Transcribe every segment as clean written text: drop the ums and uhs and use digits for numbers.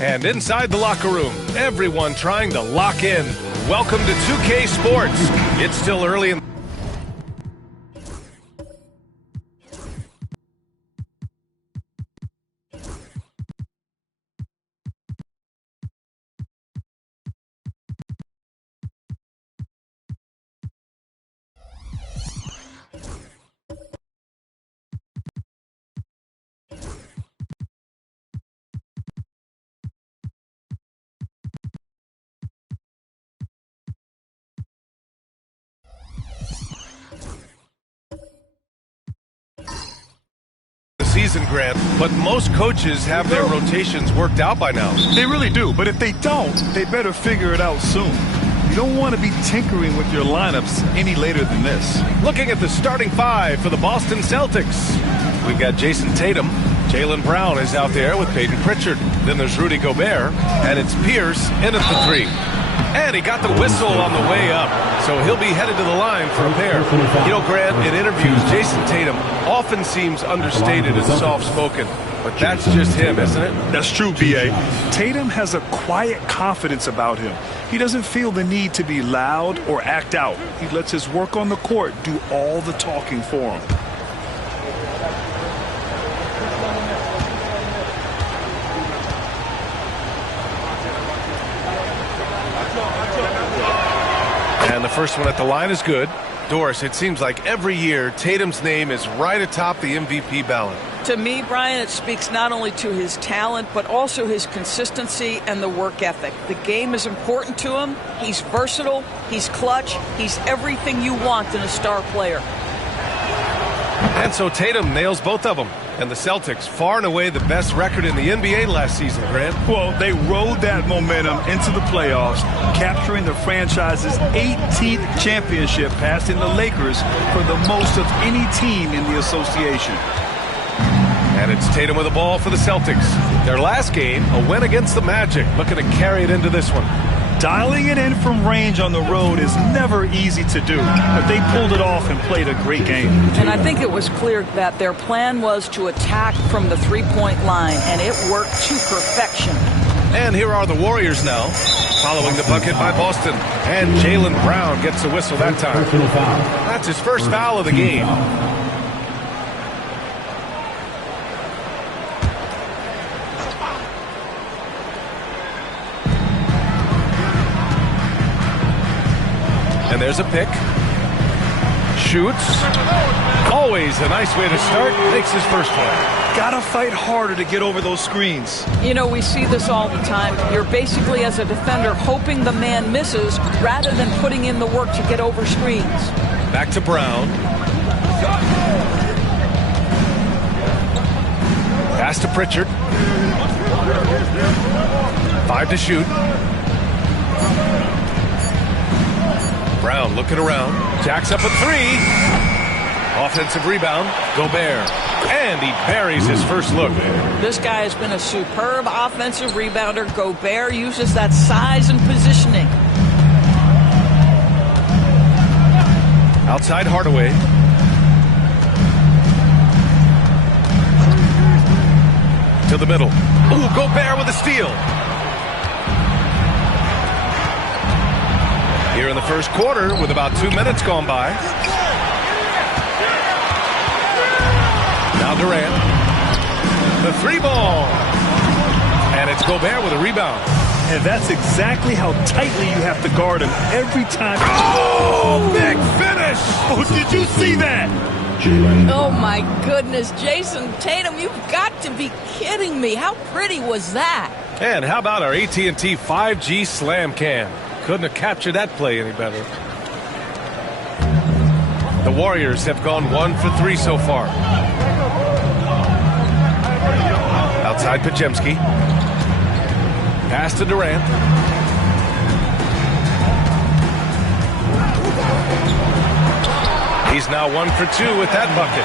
And inside the locker room, everyone trying to lock in. Welcome to 2K Sports. It's still early in season, Grant, but most coaches have their rotations worked out by now. They really do, but if they don't, they better figure it out soon. You don't want to be tinkering with your lineups any later than this. Looking at the starting five for the Boston Celtics. We've got Jason Tatum. Jaylen Brown is out there with Peyton Pritchard. Then there's Rudy Gobert, and it's Pierce in at the three. And he got the whistle on the way up, so he'll be headed to the line for a pair. You know, Grant, in interviews, Jason Tatum often seems understated and soft-spoken, but that's just him, isn't it? That's true, B.A. Tatum has a quiet confidence about him. He doesn't feel the need to be loud or act out. He lets his work on the court do all the talking for him. And the first one at the line is good. Doris, it seems like every year Tatum's name is right atop the MVP ballot. To me, Brian, it speaks not only to his talent, but also his consistency and the work ethic. The game is important to him. He's versatile. He's clutch. He's everything you want in a star player. And so Tatum nails both of them. And the Celtics, far and away the best record in the NBA last season, Grant. Well, they rode that momentum into the playoffs, capturing the franchise's 18th championship, passing the Lakers for the most of any team in the association. And it's Tatum with the ball for the Celtics. Their last game, a win against the Magic, looking to carry it into this one. Dialing it in from range on the road is never easy to do, but they pulled it off and played a great game. And I think it was clear that their plan was to attack from the three-point line, and it worked to perfection. And here are the Warriors now, following the bucket by Boston. And Jaylen Brown gets a whistle that time. That's his first foul of the game. And there's a pick. Shoots. Always a nice way to start. Makes his first one. Gotta fight harder to get over those screens. You know, we see this all the time. You're basically, as a defender, hoping the man misses rather than putting in the work to get over screens. Back to Brown. Pass to Pritchard. 5 to shoot. Brown looking around. Jacks up a three. Offensive rebound. Gobert. And he buries his first look. This guy has been a superb offensive rebounder. Gobert uses that size and positioning. Outside Hardaway. To the middle. Ooh, Gobert with a steal. Here in the first quarter with about 2 minutes gone by. Now Durant. The three ball. And it's Gobert with a rebound. And that's exactly how tightly you have to guard him every time. Oh, big finish. Oh, did you see that? Oh, my goodness. Jason Tatum, you've got to be kidding me. How pretty was that? And how about our AT&T 5G Slam Cam? Couldn't have captured that play any better. The Warriors have gone 1 for 3 so far. Outside Podziemski. Pass to Durant. He's now 1 for 2 with that bucket.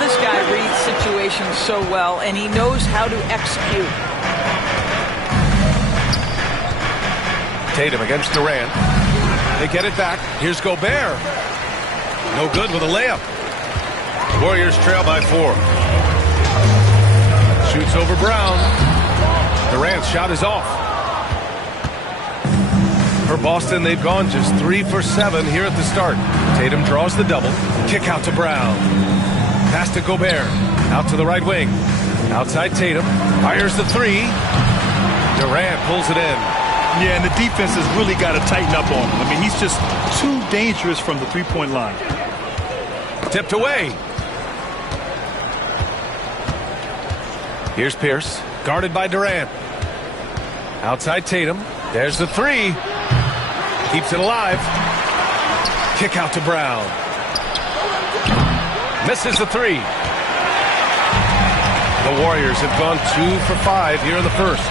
This guy reads situations so well, and he knows how to execute. Tatum against Durant. They get it back. Here's Gobert. No good with a layup. Warriors trail by 4. Shoots over Brown. Durant's shot is off. For Boston, they've gone just 3 for 7 here at the start. Tatum draws the double. Kick out to Brown. Pass to Gobert. Out to the right wing. Outside Tatum. Fires the three. Durant pulls it in. Yeah, and the defense has really got to tighten up on him. I mean, he's just too dangerous from the three-point line. Tipped away. Here's Pierce. Guarded by Durant. Outside Tatum. There's the three. Keeps it alive. Kick out to Brown. Misses the three. The Warriors have gone 2 for 5 here in the first.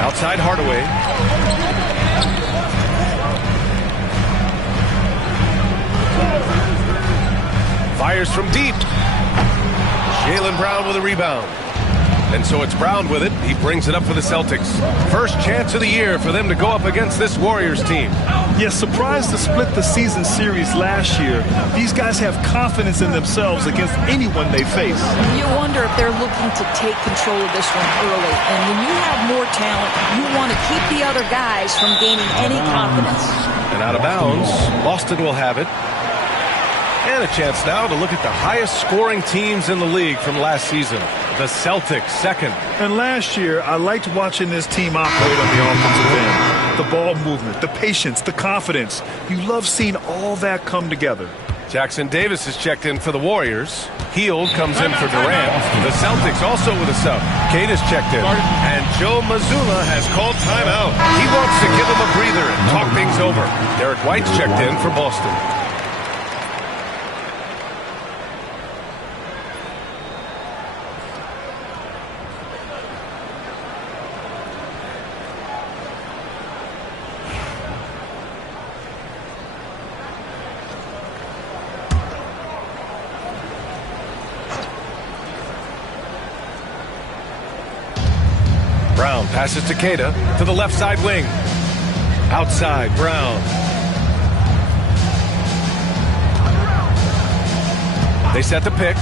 Outside Hardaway. Fires from deep. Jaylen Brown with a rebound. And so it's Brown with it. He brings it up for the Celtics. First chance of the year for them to go up against this Warriors team. Yes, surprised to split the season series last year. These guys have confidence in themselves against anyone they face. You wonder if they're looking to take control of this one early. And when you have more talent, you want to keep the other guys from gaining any confidence. And out of bounds, Boston will have it. And a chance now to look at the highest scoring teams in the league from last season. The Celtics second. And last year, I liked watching this team operate on the offensive end. The ball movement, the patience, the confidence. You love seeing all that come together. Jackson Davis is checked in for the Warriors. Hield comes in for Durant. The Celtics also with a sub. Cade is checked in. And Joe Mazzulla has called timeout. He wants to give him a breather and talk things over. Derek White's checked in for Boston. Brown passes to Queta to the left side wing. Outside, Brown. They set the pick.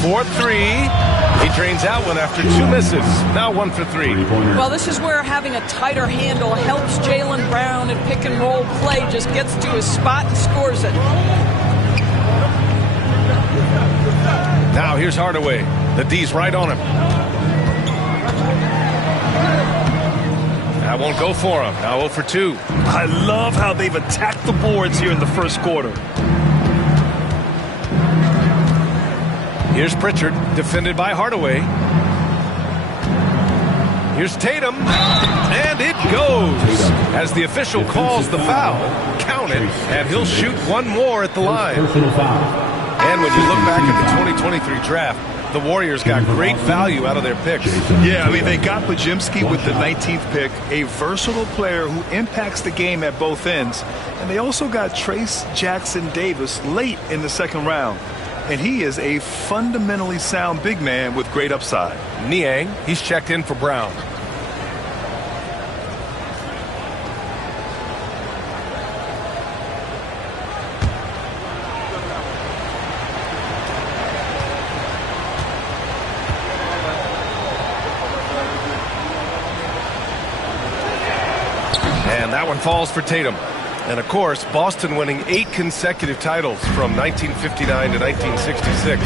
4-3. He drains out one after 2 misses. Now 1 for 3. Well, this is where having a tighter handle helps Jaylen Brown, and pick and roll play just gets to his spot and scores it. Now here's Hardaway. The D's right on him. That won't go for him. Now 0 for 2. I love how they've attacked the boards here in the first quarter. Here's Pritchard, defended by Hardaway. Here's Tatum, and it goes. As the official calls the foul, count it, and he'll shoot one more at the line. And when you look back at the 2023 draft, the Warriors got great value out of their picks. Yeah, I mean, they got Podziemski with the 19th pick, a versatile player who impacts the game at both ends. And they also got Trace Jackson Davis late in the second round. And he is a fundamentally sound big man with great upside. Niang, he's checked in for Brown. And that one falls for Tatum. And, of course, Boston winning 8 consecutive titles from 1959 to 1966.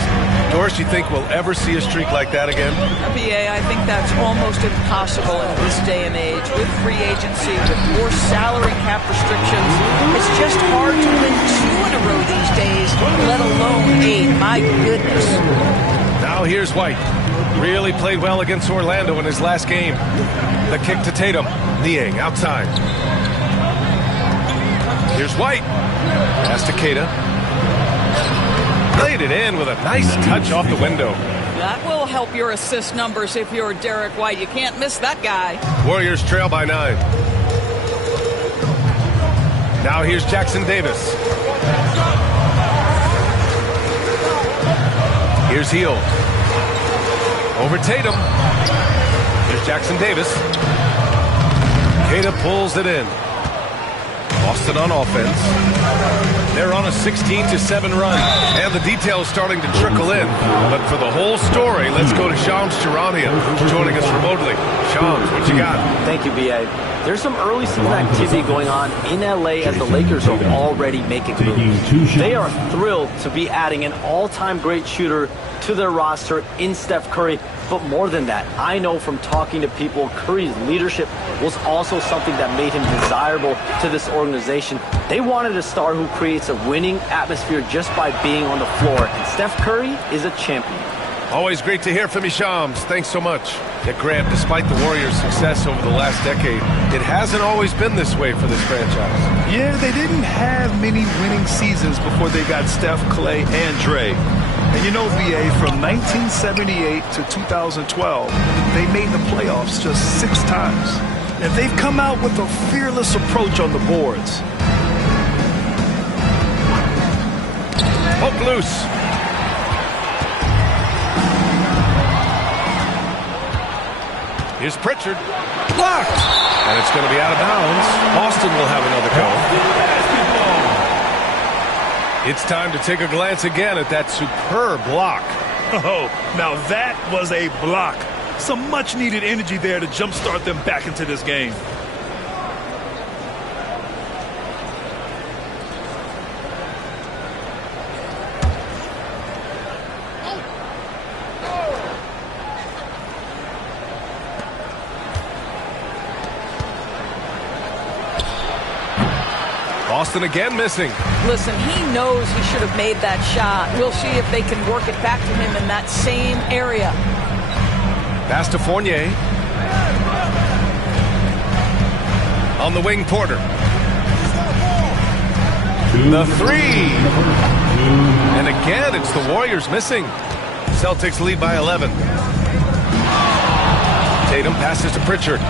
Doris, you think we'll ever see a streak like that again? BA, I think that's almost impossible in this day and age. With free agency, with more salary cap restrictions, it's just hard to win 2 in a row these days, let alone 8. My goodness. Now here's White. Really played well against Orlando in his last game. The kick to Tatum. Niang outside. Here's White. Pass to Queta. Laid it in with a nice touch off the window. That will help your assist numbers if you're Derek White. You can't miss that guy. Warriors trail by 9. Now here's Jackson Davis. Here's Hield. Over Tatum. Here's Jackson Davis. Queta pulls it in. Boston on offense. They're on a 16-7 run, and the details starting to trickle in. But for the whole story, let's go to Shams Charania, joining us remotely. Shams, what you got? Thank you, B.A. There's some early season activity going on in L.A. as the Lakers are already making moves. They are thrilled to be adding an all-time great shooter to their roster in Steph Curry. But more than that, I know from talking to people, Curry's leadership was also something that made him desirable to this organization. They wanted a star who creates a winning atmosphere just by being on the floor. And Steph Curry is a champion. Always great to hear from you, Shams. Thanks so much. Yeah, Grant, despite the Warriors' success over the last decade, it hasn't always been this way for this franchise. Yeah, they didn't have many winning seasons before they got Steph, Clay, and Dre. And you know, BA, from 1978 to 2012, they made the playoffs just 6 times. And they've come out with a fearless approach on the boards. Hook loose. Here's Pritchard. Blocked. And it's going to be out of bounds. Boston will have another go. It's time to take a glance again at that superb block. Oh, now that was a block. Some much-needed energy there to jumpstart them back into this game. Boston again missing. Listen, he knows he should have made that shot. We'll see if they can work it back to him in that same area. Pass to Fournier. On the wing, Porter. The 3. And again, it's the Warriors missing. Celtics lead by 11. Tatum passes to Pritchard.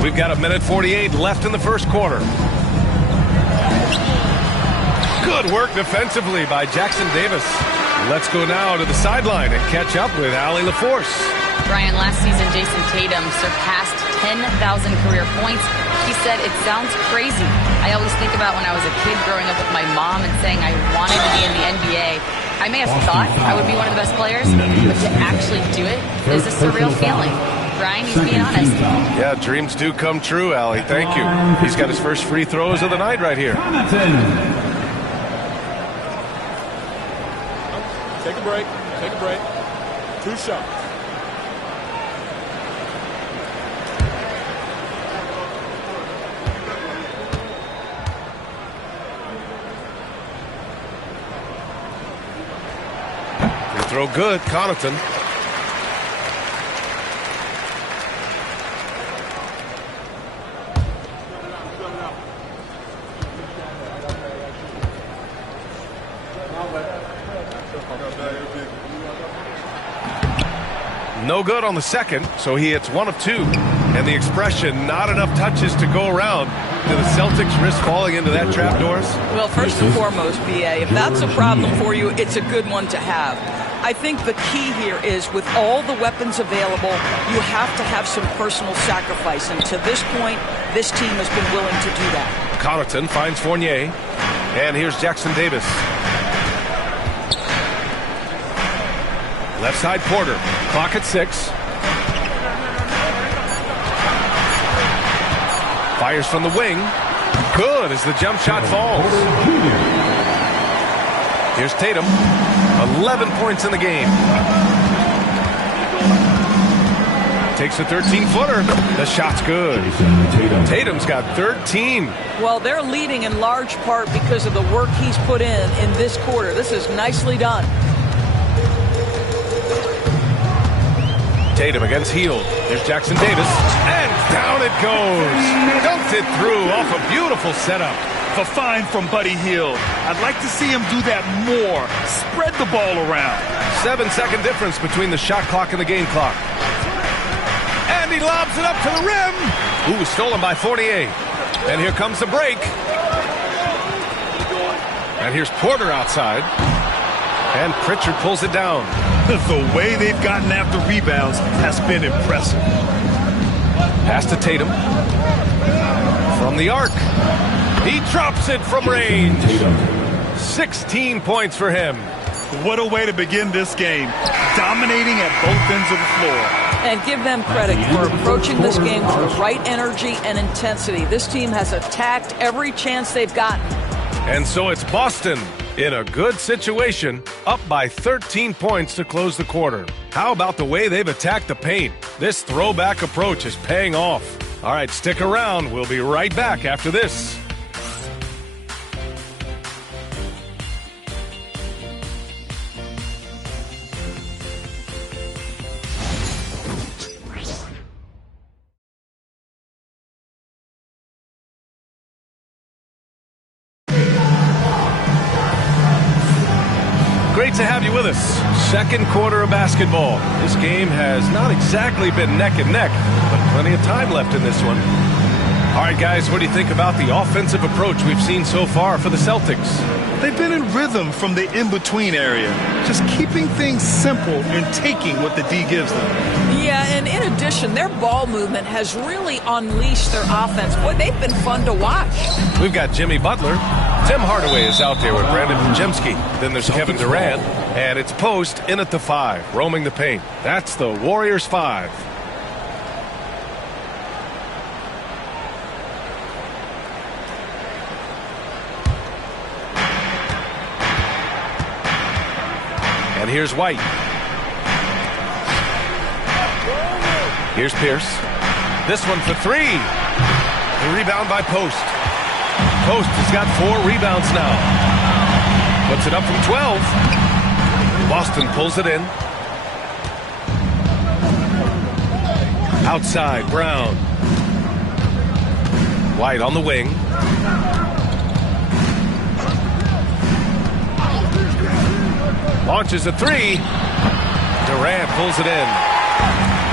We've got 1:48 left in the first quarter. Good work defensively by Jackson Davis. Let's go now to the sideline and catch up with Allie LaForce. Brian, last season, Jason Tatum surpassed 10,000 career points. He said, "It sounds crazy. I always think about when I was a kid growing up with my mom and saying I wanted to be in the NBA. I may have thought I would be one of the best players, but to actually do it is a surreal feeling." Brian, he's being honest. Yeah, dreams do come true, Allie. Thank you. He's got his first free throws of the night right here. Take a break. Take a break. 2 shots. Free throw good. Connaughton. No good on the second, so he hits 1 of 2. And the expression, not enough touches to go around. Do the Celtics risk falling into that trap, Doris? Well, first and foremost, BA, if that's a problem for you, it's a good one to have. I think the key here is with all the weapons available, you have to have some personal sacrifice. And to this point, this team has been willing to do that. Connaughton finds Fournier. And here's Jackson Davis. Left side Porter. Clock at 6. Fires from the wing. Good as the jump shot falls. Here's Tatum. 11 points in the game. Takes a 13-footer. The shot's good. Tatum's got 13. Well, they're leading in large part because of the work he's put in this quarter. This is nicely done. Tatum against Hield. Here's Jackson Davis. And down it goes. Dunked it through off a beautiful setup. The find from Buddy Hield. I'd like to see him do that more. Spread the ball around. 7-second difference between the shot clock and the game clock. And he lobs it up to the rim. Ooh, stolen by Fournier. And here comes the break. And here's Porter outside. And Pritchard pulls it down. The way they've gotten after rebounds has been impressive. Pass to Tatum. From the arc. He drops it from range. 16 points for him. What a way to begin this game. Dominating at both ends of the floor. And give them credit for approaching this game with the right energy and intensity. This team has attacked every chance they've gotten. And so it's Boston in a good situation, up by 13 points to close the quarter. How about the way they've attacked the paint? This throwback approach is paying off. All right, stick around. We'll be right back after this. Great to have you with us. Second quarter of basketball. This game has not exactly been neck and neck, but plenty of time left in this one. All right, guys, what do you think about the offensive approach we've seen so far for the Celtics? They've been in rhythm from the in-between area, just keeping things simple and taking what the D gives them. Yeah, and in addition, their ball movement has really unleashed their offense. Boy, they've been fun to watch. We've got Jimmy Butler. Tim Hardaway is out there with Brandon Jemski. Then there's Kevin Durant, and it's Post in at the 5, roaming the paint. That's the Warriors 5. And here's White. Here's Pierce. This one for 3. The rebound by Post. Post has got 4 rebounds now. Puts it up from 12. Boston pulls it in. Outside, Brown. White on the wing. Launches a 3. Durant pulls it in.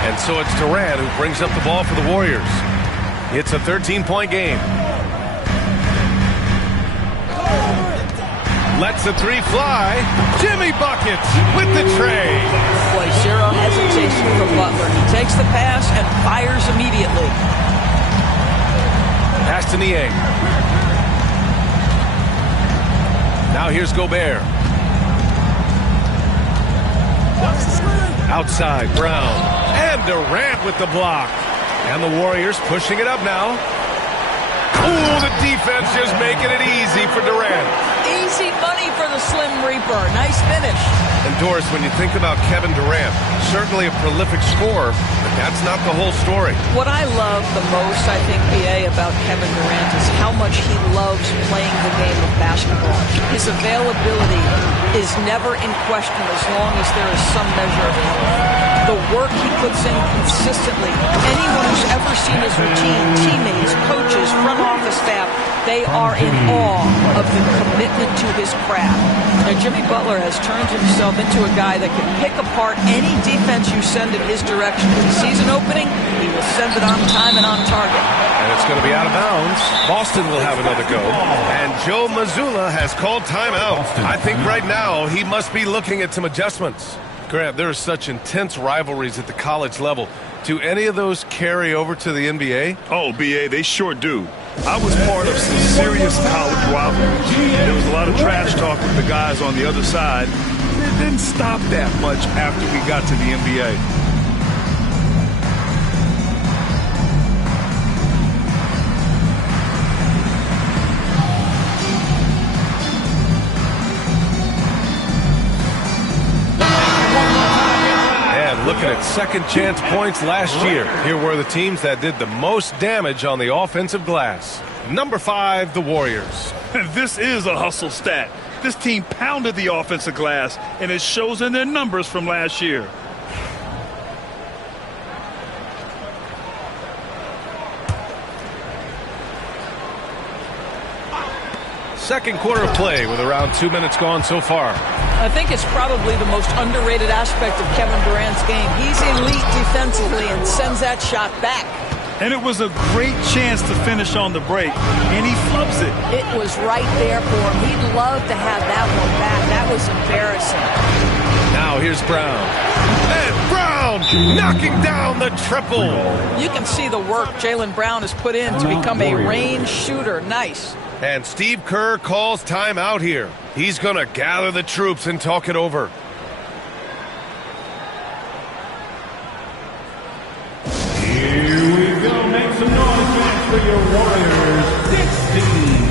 And so it's Durant who brings up the ball for the Warriors. It's a 13-point game. Lets the 3 fly. Jimmy buckets with the tray. Boy, zero hesitation for Butler. He takes the pass and fires immediately. Pass to Niang. Now here's Gobert. Outside, Brown. And Durant with the block. And the Warriors pushing it up now. Ooh, the defense just making it easy for Durant. Easy money for the Slim Reaper. Nice finish. And Doris, when you think about Kevin Durant, certainly a prolific scorer, but that's not the whole story. What I love the most, I think, BA, about Kevin Durant is how much he loves playing the game of basketball. His availability is never in question as long as there is some measure of health. The work he puts in consistently. Anyone who's ever seen his routine, teammates, coaches, front office staff, they are in awe of the commitment to his craft. And Jimmy Butler has turned himself into a guy that can pick apart any defense you send in his direction. If he sees an opening, he will send it on time and on target. And it's going to be out of bounds. Boston will have another go. And Joe Mazzulla has called timeout. I think right now he must be looking at some adjustments. Grant, there are such intense rivalries at the college level. Do any of those carry over to the NBA? Oh, BA, they sure do. I was part of some serious college rivalries. There was a lot of trash talk with the guys on the other side. It didn't stop that much after we got to the NBA. Looking at second chance points last year. Here were the teams that did the most damage on the offensive glass. Number 5, the Warriors. This is a hustle stat. This team pounded the offensive glass, and it shows in their numbers from last year. Second quarter of play with around 2 minutes gone so far. I think it's probably the most underrated aspect of Kevin Durant's game. He's elite defensively and sends that shot back. And it was a great chance to finish on the break, and he flubs it. It was right there for him. He'd love to have that one back. That was embarrassing. Now here's Brown. And Brown knocking down the triple. You can see the work Jaylen Brown has put in to become a range shooter. Nice. And Steve Kerr calls timeout here. He's going to gather the troops and talk it over. Here we go. Make some noise, fans, for your Warriors 16.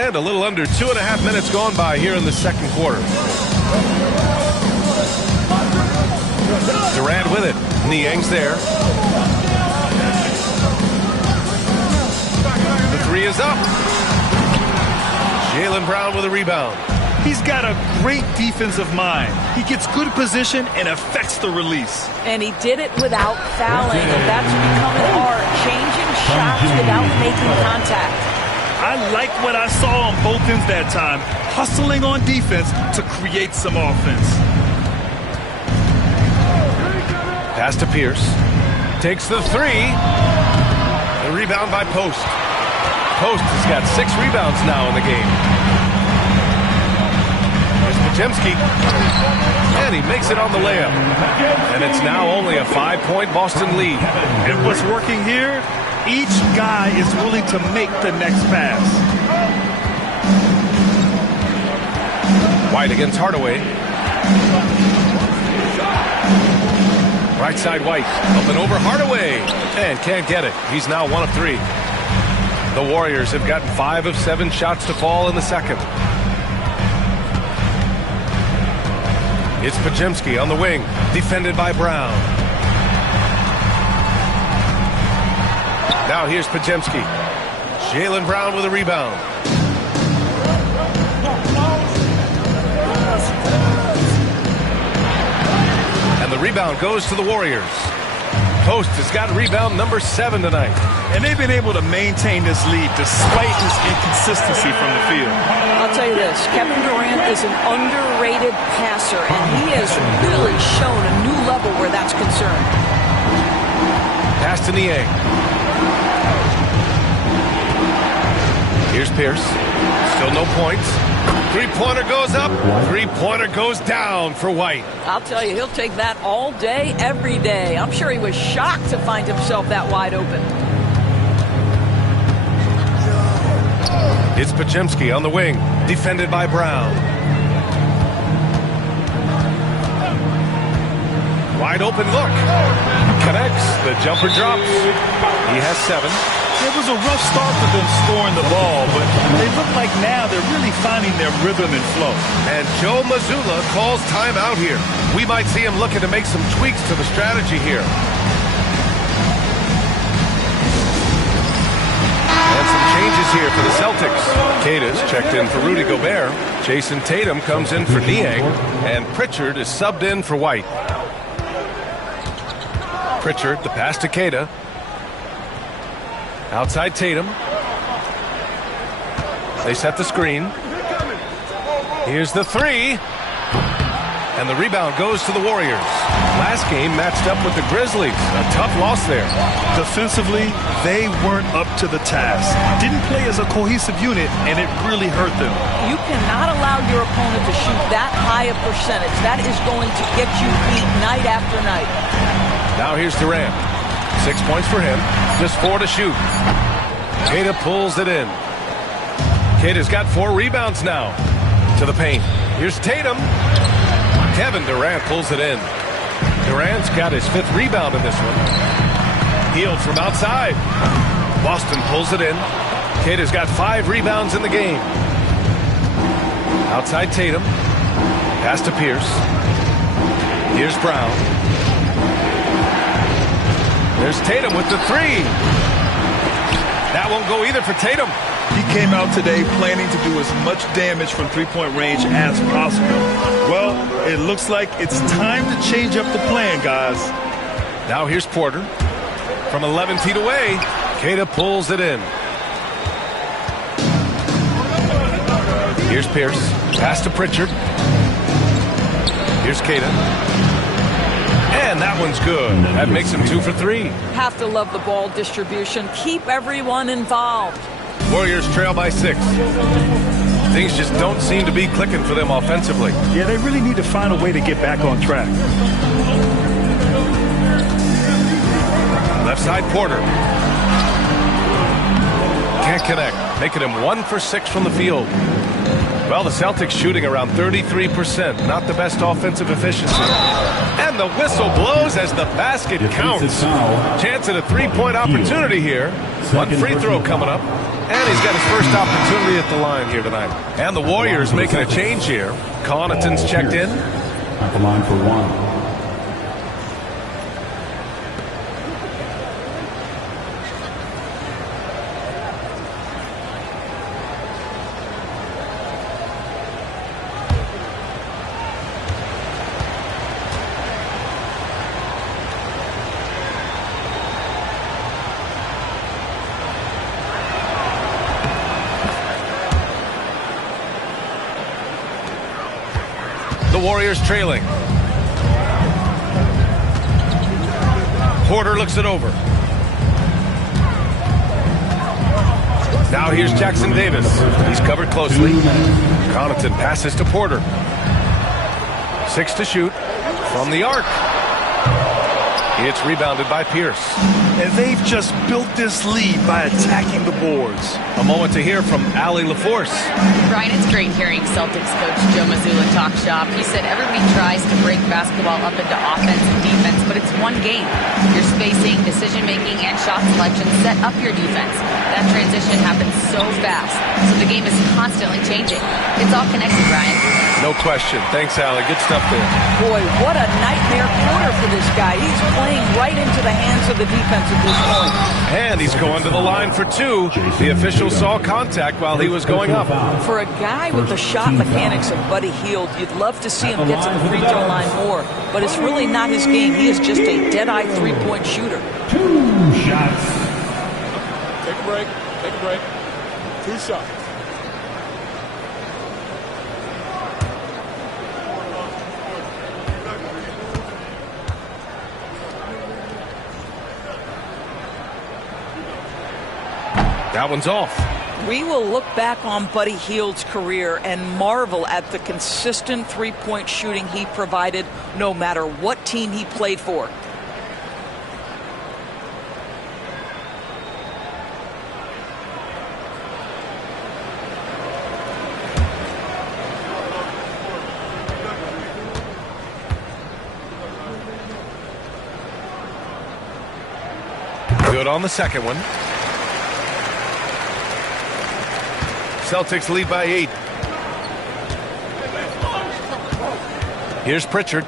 And a little under 2.5 minutes gone by here in the second quarter. Durant with it. Niang's there. The three is up. Jaylen Brown with a rebound. He's got a great defensive mind. He gets good position and affects the release. And he did it without fouling, and that's becoming art. Changing shots without making contact. I like what I saw on both ends that time, hustling on defense to create some offense. Pass to Pierce. Takes the three. The rebound by Post. Post has got 6 rebounds now in the game. Here's Podziemski. And he makes it on the layup. And it's now only a 5-point Boston lead. And what's working here? Each guy is willing to make the next pass. White against Hardaway. Right side White. Up and over Hardaway. And can't get it. He's now 1 of 3. The Warriors have gotten 5 of 7 shots to fall in the second. It's Podziemski on the wing. Defended by Brown. Now here's Podziemski. Jaylen Brown with a rebound. And the rebound goes to the Warriors. Post has got rebound number 7 tonight. And they've been able to maintain this lead despite his inconsistency from the field. I'll tell you this, Kevin Durant is an underrated passer, and he has really shown a new level where that's concerned. Pass to Niang. Here's Pierce. Still no points. Three-pointer goes up. Three-pointer goes down for White. I'll tell you, he'll take that all day, every day. I'm sure he was shocked to find himself that wide open. It's Podziemski on the wing. Defended by Brown. Wide open look. Connects. The jumper drops. He has 7. It was a rough start for them scoring the ball, but they look like now they're really finding their rhythm and flow. And Joe Mazzulla calls timeout here. We might see him looking to make some tweaks to the strategy here. And some changes here for the Celtics. Cada's checked in for Rudy Gobert. Jason Tatum comes in for Niang. And Pritchard is subbed in for White. Pritchard, the pass to Cada. Outside Tatum. They set the screen. Here's the three. And the rebound goes to the Warriors. Last game matched up with the Grizzlies. A tough loss there. Defensively, they weren't up to the task. Didn't play as a cohesive unit, and it really hurt them. You cannot allow your opponent to shoot that high a percentage. That is going to get you beat night after night. Now here's Durant. 6 points for him. Just 4 to shoot. Cada pulls it in. Cada's got 4 rebounds now. To the paint. Here's Tatum. Kevin Durant pulls it in. Durant's got his 5th rebound in this one. Healed from outside. Boston pulls it in. Tatum's got 5 rebounds in the game. Outside Tatum. Pass to Pierce. Here's Brown. There's Tatum with the 3. That won't go either for Tatum. He came out today planning to do as much damage from three-point range as possible. Well, it looks like it's time to change up the plan, guys. Now here's Porter. From 11 feet away, Queta pulls it in. Here's Pierce. Pass to Pritchard. Here's Queta. And that one's good. That makes him 2 for 3. Have to love the ball distribution. Keep everyone involved. Warriors trail by 6. Things just don't seem to be clicking for them offensively. Yeah, they really need to find a way to get back on track. Left side Porter. Can't connect. Making him 1 for 6 from the field. Well, the Celtics shooting around 33%. Not the best offensive efficiency. And the whistle blows as the basket counts. Chance at a 3-point opportunity here. One free throw coming up. And he's got his first opportunity at the line here tonight. And the Warriors making a change here. Connaughton's checked in. At the line for 1. The Warriors trailing. Porter looks it over. Now here's Jackson Davis. He's covered closely. Connaughton passes to Porter. 6 to shoot from the arc. It's rebounded by Pierce. And they've just built this lead by attacking the boards. A moment to hear from Allie LaForce. Ryan, it's great hearing Celtics coach Joe Mazzulla talk shop. He said every week tries to break basketball up into offense and defense, but it's one game. Your spacing, decision-making, and shot selection set up your defense. That transition happens so fast, so the game is constantly changing. It's all connected, Ryan. No question. Thanks, Allie. Good stuff there. Boy, what a nightmare quarter for this guy. He's playing right into the hands of the defense at this point. And he's going to the line for 2. The official saw contact while he was going up. For a guy with the shot mechanics of Buddy Hield, you'd love to see him get to the free throw line more. But it's really not his game. He is just a dead-eye three-point shooter. 2 shots. Take a break. Take a break. 2 shots. That one's off. We will look back on Buddy Hield's career and marvel at the consistent three-point shooting he provided no matter what team he played for. Good on the second one. Celtics lead by 8. Here's Pritchard.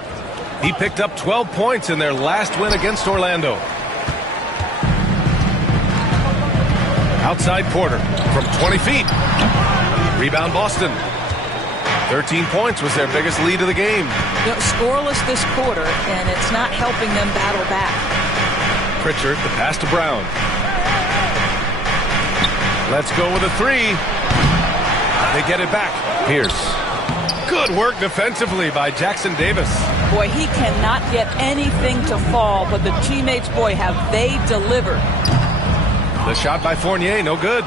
He picked up 12 points in their last win against Orlando. Outside Porter from 20 feet. Rebound Boston. 13 points was their biggest lead of the game. You know, scoreless this quarter, and it's not helping them battle back. Pritchard, the pass to Brown. Let's go with a 3. They get it back. Pierce. Good work defensively by Jackson Davis. Boy, he cannot get anything to fall, but the teammates, boy, have they delivered. The shot by Fournier, no good.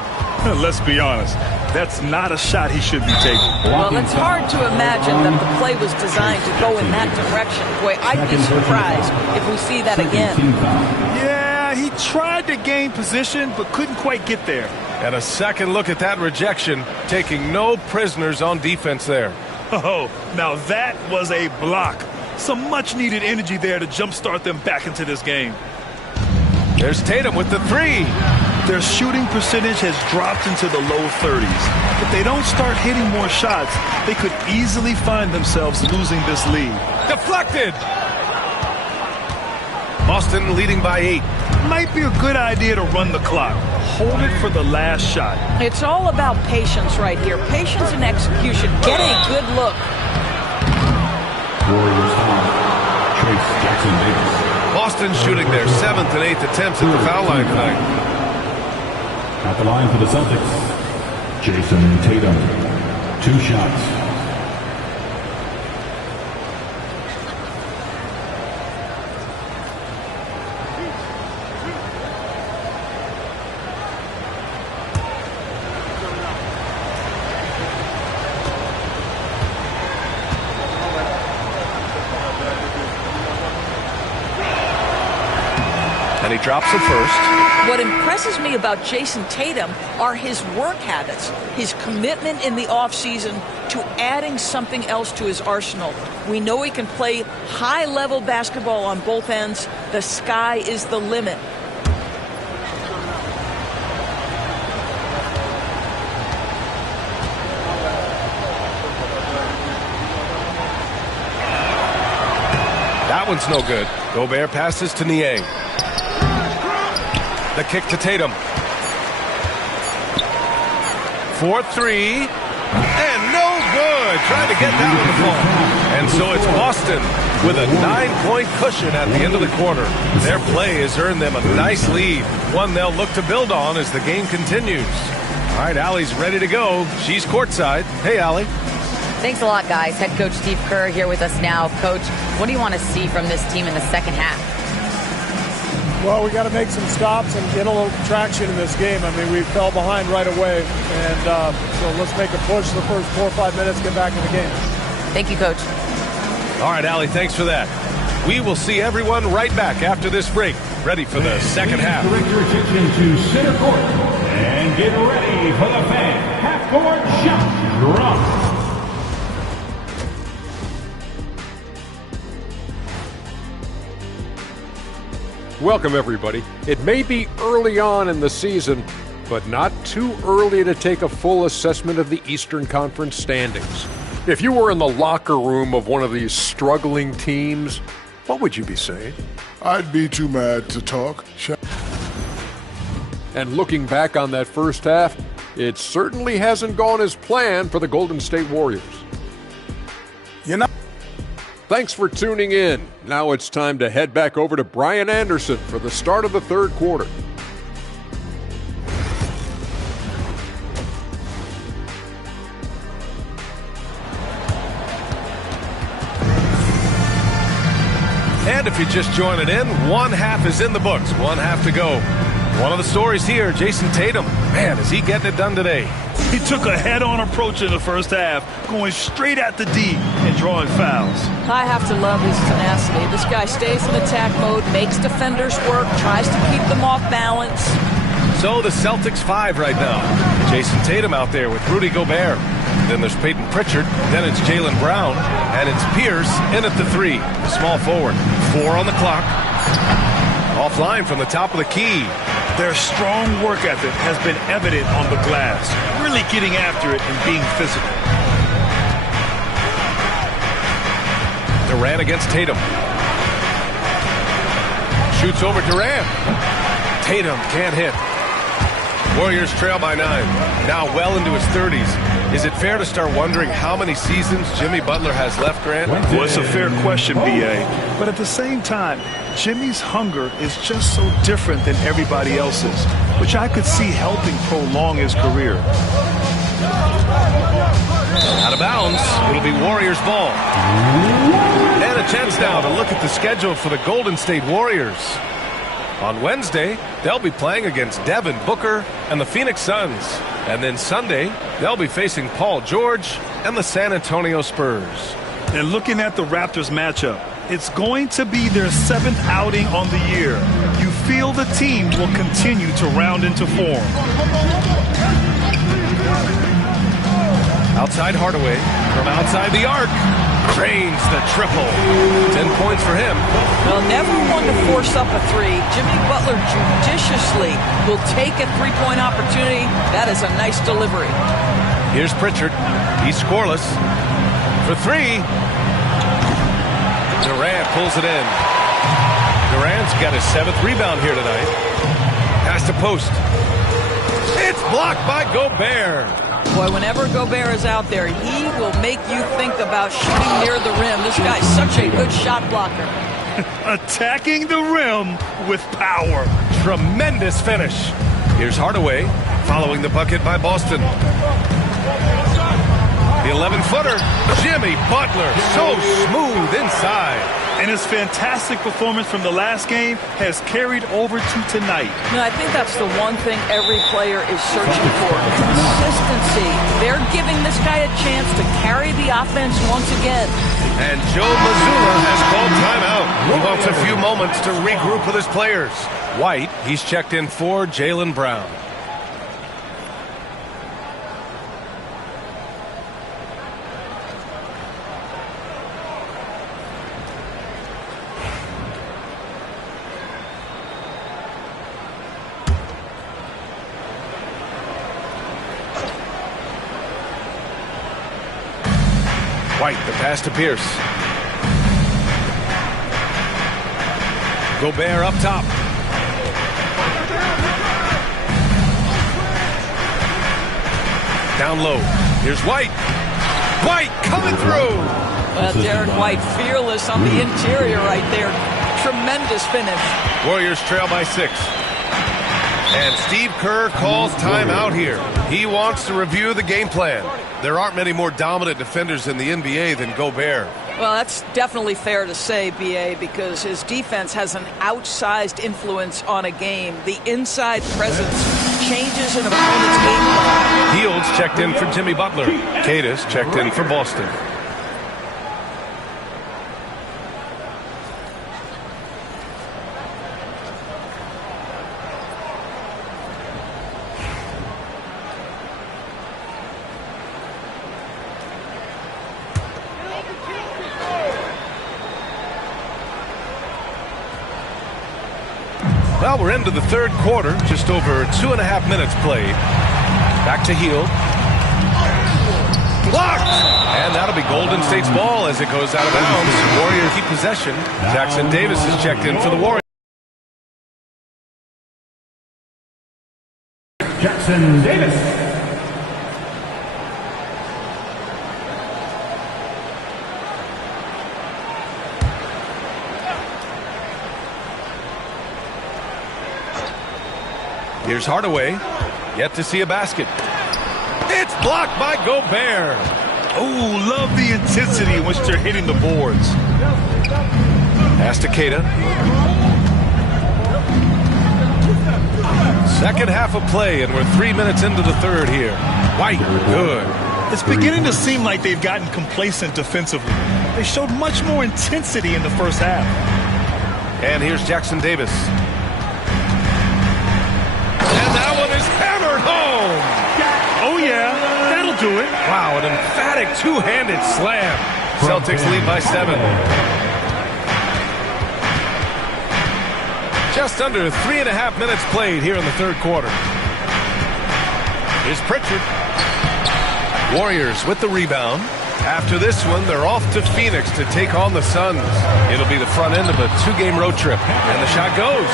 Let's be honest. That's not a shot he should be taking. Well, it's hard to imagine that the play was designed to go in that direction. Boy, I'd be surprised if we see that again. Yeah, he tried to gain position, but couldn't quite get there. And a second look at that rejection, taking no prisoners on defense there. Oh, now that was a block. Some much-needed energy there to jumpstart them back into this game. There's Tatum with the three. Their shooting percentage has dropped into the low 30s. If they don't start hitting more shots, they could easily find themselves losing this lead. Deflected. Boston leading by 8. Might be a good idea to run the clock. Hold it for the last shot. It's all about patience right here. Patience and execution. Get a good look. Warriors foul. Trace Jackson Davis. Boston shooting their 7th and 8th attempts at the foul line tonight. At the line for the Celtics, Jason Tatum. 2 shots. And he drops it first. What impresses me about Jason Tatum are his work habits, his commitment in the offseason to adding something else to his arsenal. We know he can play high-level basketball on both ends. The sky is the limit. That one's no good. Gobert passes to Niang. The kick to Tatum. 4-3. And no good. Trying to get that one to fall. And so it's Boston with a 9-point cushion at the end of the quarter. Their play has earned them a nice lead. One they'll look to build on as the game continues. All right, Allie's ready to go. She's courtside. Hey, Allie. Thanks a lot, guys. Head coach Steve Kerr here with us now. Coach, what do you want to see from this team in the second half? Well, we got to make some stops and get a little traction in this game. I mean, we fell behind right away, and so let's make a push the first 4 or 5 minutes, get back in the game. Thank you, Coach. All right, Allie, thanks for that. We will see everyone right back after this break. Ready for the second half. Direct your attention to center court and get ready for the fan half-court shot drop. Welcome, everybody. It may be early on in the season, but not too early to take a full assessment of the Eastern Conference standings. If you were in the locker room of one of these struggling teams, what would you be saying? I'd be too mad to talk. And looking back on that first half, it certainly hasn't gone as planned for the Golden State Warriors. You know. Thanks for tuning in. Now it's time to head back over to Brian Anderson for the start of the third quarter. And if you're just joining in, one half is in the books, one half to go. One of the stories here, Jason Tatum. Man, is he getting it done today? He took a head-on approach in the first half, going straight at the D and drawing fouls. I have to love his tenacity. This guy stays in attack mode, makes defenders work, tries to keep them off balance. So the Celtics 5 right now. Jason Tatum out there with Rudy Gobert. Then there's Peyton Pritchard. Then it's Jaylen Brown. And it's Pierce in at the 3, the small forward. 4 on the clock. Offline from the top of the key. Their strong work ethic has been evident on the glass, really getting after it and being physical. Durant against Tatum. Shoots over Durant. Tatum can't hit. Warriors trail by 9. Now well into his 30s. Is it fair to start wondering how many seasons Jimmy Butler has left, Grant? Well, it's a fair question, B.A. But at the same time, Jimmy's hunger is just so different than everybody else's, which I could see helping prolong his career. Out of bounds. It'll be Warriors ball. And a chance now to look at the schedule for the Golden State Warriors. On Wednesday, they'll be playing against Devin Booker and the Phoenix Suns. And then Sunday, they'll be facing Paul George and the San Antonio Spurs. And looking at the Raptors matchup, it's going to be their 7th outing on the year. You feel the team will continue to round into form. Outside Hardaway from outside the arc. Cranes the triple. 10 points for him. Well, never one to force up a three. Jimmy Butler judiciously will take a three-point opportunity. That is a nice delivery. Here's Pritchard. He's scoreless. For three. Durant pulls it in. Durant's got his 7th rebound here tonight. Pass to post. It's blocked by Gobert. Boy, whenever Gobert is out there, he will make you think about shooting near the rim. This guy's such a good shot blocker. Attacking the rim with power. Tremendous finish. Here's Hardaway following the bucket by Boston. The 11-footer, Jimmy Butler, so smooth inside. And his fantastic performance from the last game has carried over to tonight. No, I think that's the one thing every player is searching for. Consistency. They're giving this guy a chance to carry the offense once again. And Joe Mazzulla has called timeout. He wants a few moments to regroup with his players. White, he's checked in for Jaylen Brown. White, the pass to Pierce. Gobert up top. Down low. Here's White. White coming through. Derek White, fearless on the interior right there. Tremendous finish. Warriors trail by 6. And Steve Kerr calls timeout here. He wants to review the game plan. There aren't many more dominant defenders in the NBA than Gobert. Well, that's definitely fair to say, B.A., because his defense has an outsized influence on a game. The inside presence changes an opponent's game plan. Fields checked in for Jimmy Butler. Cadis checked in for Boston. Well, we're into the third quarter, just over 2.5 minutes played. Back to Hield. Blocked! And that'll be Golden State's ball as it goes out of bounds. Warriors keep possession. Jackson Davis is checked in for the Warriors. Jackson Davis. Here's Hardaway. Yet to see a basket. It's blocked by Gobert. Oh, love the intensity in which they're hitting the boards. Pass to Keita. Second half of play, and we're 3 minutes into the third here. White, good. It's beginning to seem like they've gotten complacent defensively. They showed much more intensity in the first half. And here's Jackson Davis. And that one is hammered home. Oh, yeah, that'll do it. Wow, an emphatic two-handed slam. Celtics lead by 7. Just under 3.5 minutes played here in the third quarter. Here's Pritchard. Warriors with the rebound. After this one, they're off to Phoenix to take on the Suns. It'll be the front end of a 2-game road trip. And the shot goes.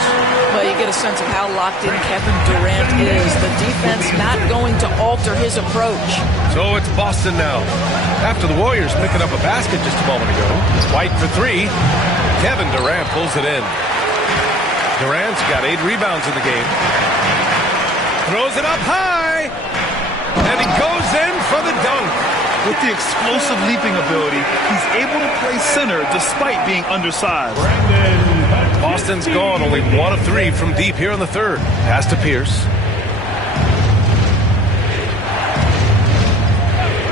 Well, you get a sense of how locked in Kevin Durant is. The defense not going to alter his approach. So it's Boston now. After the Warriors picking up a basket just a moment ago. White for 3. Kevin Durant pulls it in. Durant's got 8 rebounds in the game. Throws it up high. And he goes in for the dunk. With the explosive leaping ability, he's able to play center despite being undersized. Boston's gone only 1 of 3 from deep here in the third. Pass to Pierce.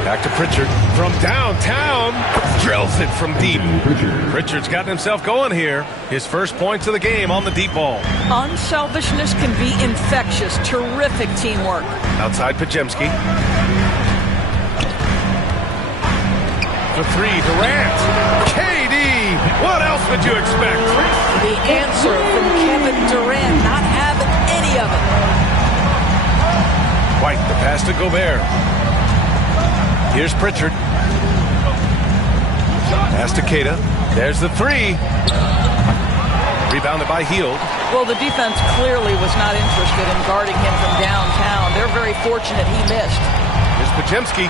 Back to Pritchard. From downtown, drills it from deep. Pritchard's gotten himself going here. His first points of the game on the deep ball. Unselfishness can be infectious. Terrific teamwork. Outside Podziemski. For 3, Durant. KD What else would you expect? The answer from Kevin Durant, not having any of it. White, the pass to Gobert. Here's Pritchard. Pass to Keita. There's the three. Rebounded by Hield. Well, the defense clearly was not interested in guarding him from downtown. They're very fortunate he missed. Here's Podziemski.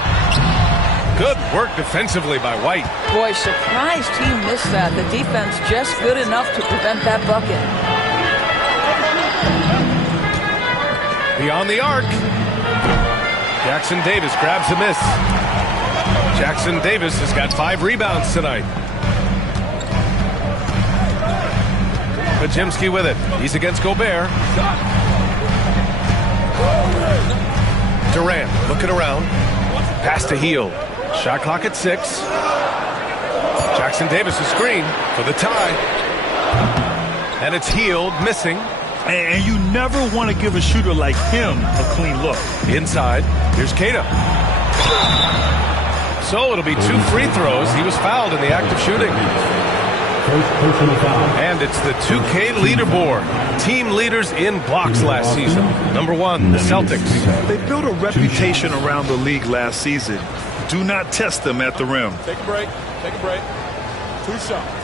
Good work defensively by White. Boy, surprised he missed that. The defense just good enough to prevent that bucket. Beyond the arc. Jackson Davis grabs the miss. Jackson Davis has got 5 rebounds tonight. Podziemski with it. He's against Gobert. Durant looking around. Pass to Hield. Shot clock at 6. Jackson Davis' screen for the tie. And it's Hield missing. And you never want to give a shooter like him a clean look. Inside. Here's Keita. So it'll be 2 free throws. He was fouled in the act of shooting. And it's the 2K leaderboard. Team leaders in blocks last season. Number 1, the Celtics. They built a reputation around the league last season. Do not test them at the rim. Take a break. Take a break. 2 shots.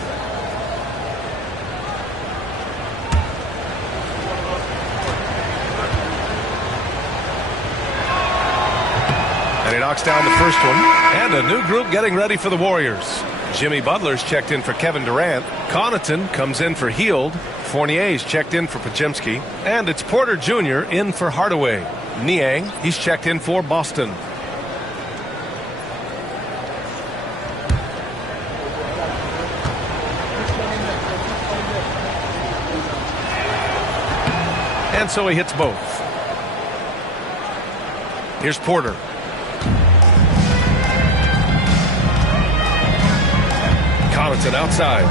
And he knocks down the first one. And a new group getting ready for the Warriors. Jimmy Butler's checked in for Kevin Durant. Connaughton comes in for Hield. Fournier's checked in for Podziemski. And it's Porter Jr. in for Hardaway. Niang, he's checked in for Boston. And so he hits both. Here's Porter. Connaughton outside.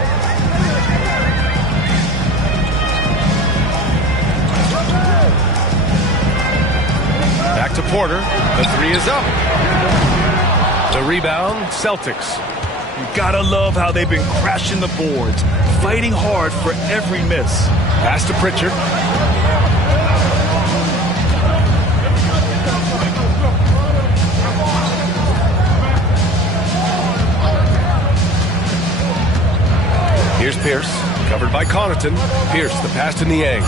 Back to Porter. The 3 is up. The rebound, Celtics. You gotta love how they've been crashing the boards, fighting hard for every miss. Pass to Pritchard. Here's Pierce, covered by Connaughton. Pierce, the pass to Niang.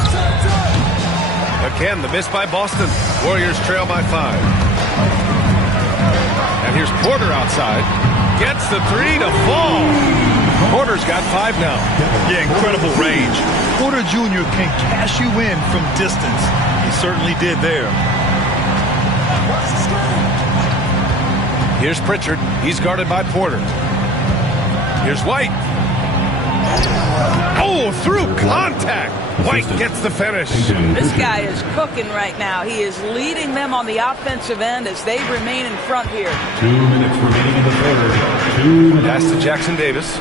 Again, the miss by Boston. Warriors trail by 5. And here's Porter outside. Gets the 3 to fall. Porter's got 5 now. Yeah, incredible range. Porter Jr. can cash you in from distance. He certainly did there. Here's Pritchard. He's guarded by Porter. Here's White. Oh, through contact. White gets the finish. This guy is cooking right now. He is leading them on the offensive end as they remain in front here. 2 minutes remaining in the third. 2 minutes. Pass to Jackson Davis.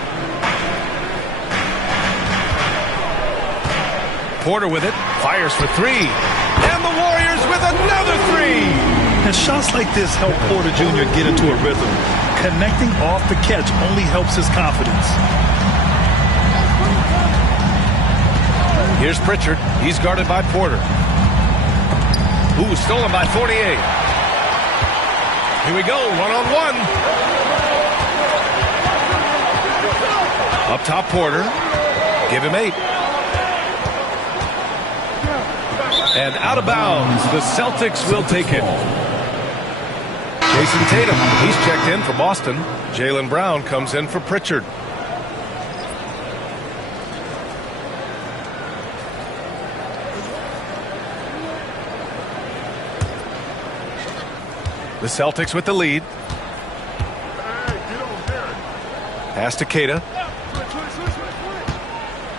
Porter with it. Fires for 3. And the Warriors with another 3. And shots like this help Porter Jr. get into a rhythm. Connecting off the catch only helps his confidence. Here's Pritchard. He's guarded by Porter. Ooh, stolen by Fournier. Here we go, one-on-one. Up top, Porter. Give him 8. And out of bounds, the Celtics will take it. Jason Tatum, he's checked in for Boston. Jaylen Brown comes in for Pritchard. The Celtics with the lead. Pass to Keita.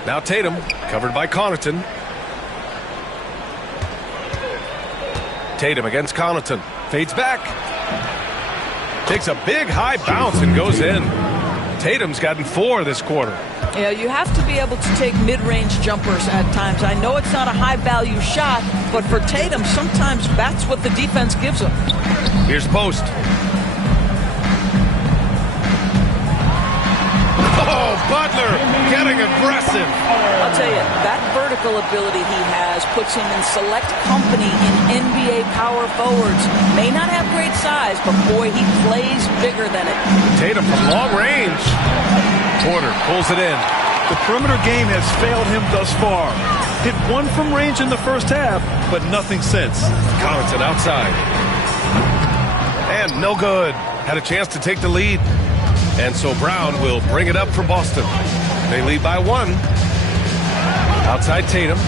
Now Tatum, covered by Connaughton. Tatum against Connaughton. Fades back. Takes a big high bounce and goes in. Tatum's gotten 4 this quarter. Yeah, you have to be able to take mid-range jumpers at times. I know it's not a high-value shot, but for Tatum, sometimes that's what the defense gives him. Here's Post. Oh, Butler getting aggressive. I'll tell you, that vertical ability he has puts him in select company in NBA power forwards. May not have great size, but boy, he plays bigger than it. Tatum from long range. Porter pulls it in. The perimeter game has failed him thus far. Hit one from range in the first half, but nothing since. Connaughton outside. And no good. Had a chance to take the lead. And so Brown will bring it up for Boston. They lead by 1. Outside Tatum.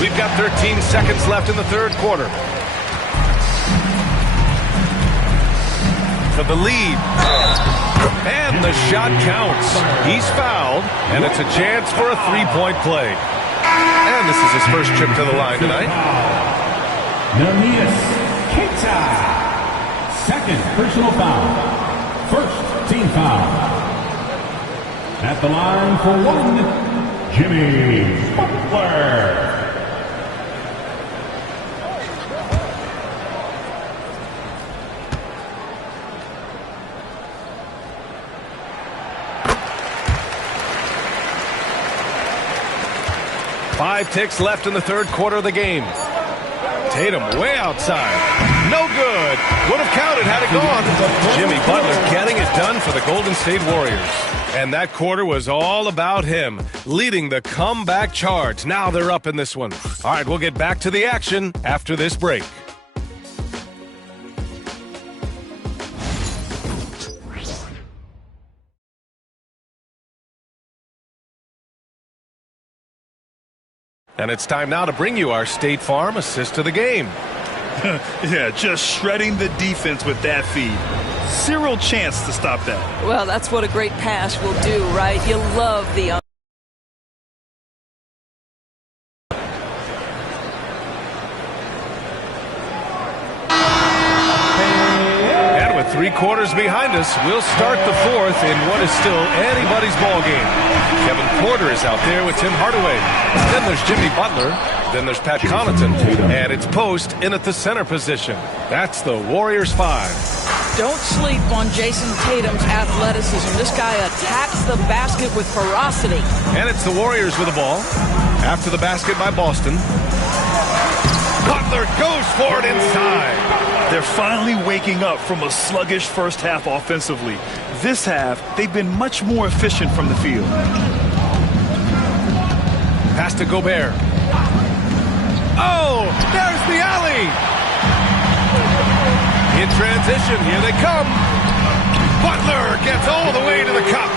We've got 13 seconds left in the third quarter. For the lead. And the shot counts. He's fouled, and it's a chance for a three-point play. And this is his first trip to the line tonight. Second personal foul. First team foul. At the line for 1, Jimmy Butler. Five ticks left in the third quarter of the game. Tatum way outside. No good. Would have counted had it gone. Jimmy Butler getting it done for the Golden State Warriors. And that quarter was all about him, leading the comeback charge. Now they're up in this one. All right, we'll get back to the action after this break. And it's time now to bring you our State Farm assist to the game. Yeah, just shredding the defense with that feed. Zero chance to stop that. Well, that's what a great pass will do, right? You love the... And with 3 quarters behind us, we'll start the fourth in what is still anybody's ball game. Kevin Porter is out there with Tim Hardaway. Then there's Jimmy Butler. Then there's Pat Connaughton. And it's Post in at the center position. That's the Warriors 5. Don't sleep on Jason Tatum's athleticism. This guy attacks the basket with ferocity. And it's the Warriors with the ball. After the basket by Boston. Butler goes for it inside. They're finally waking up from a sluggish first half offensively. This half, they've been much more efficient from the field. Pass to Gobert. Oh, there's the alley. In transition, here they come. Butler gets all the way to the cup.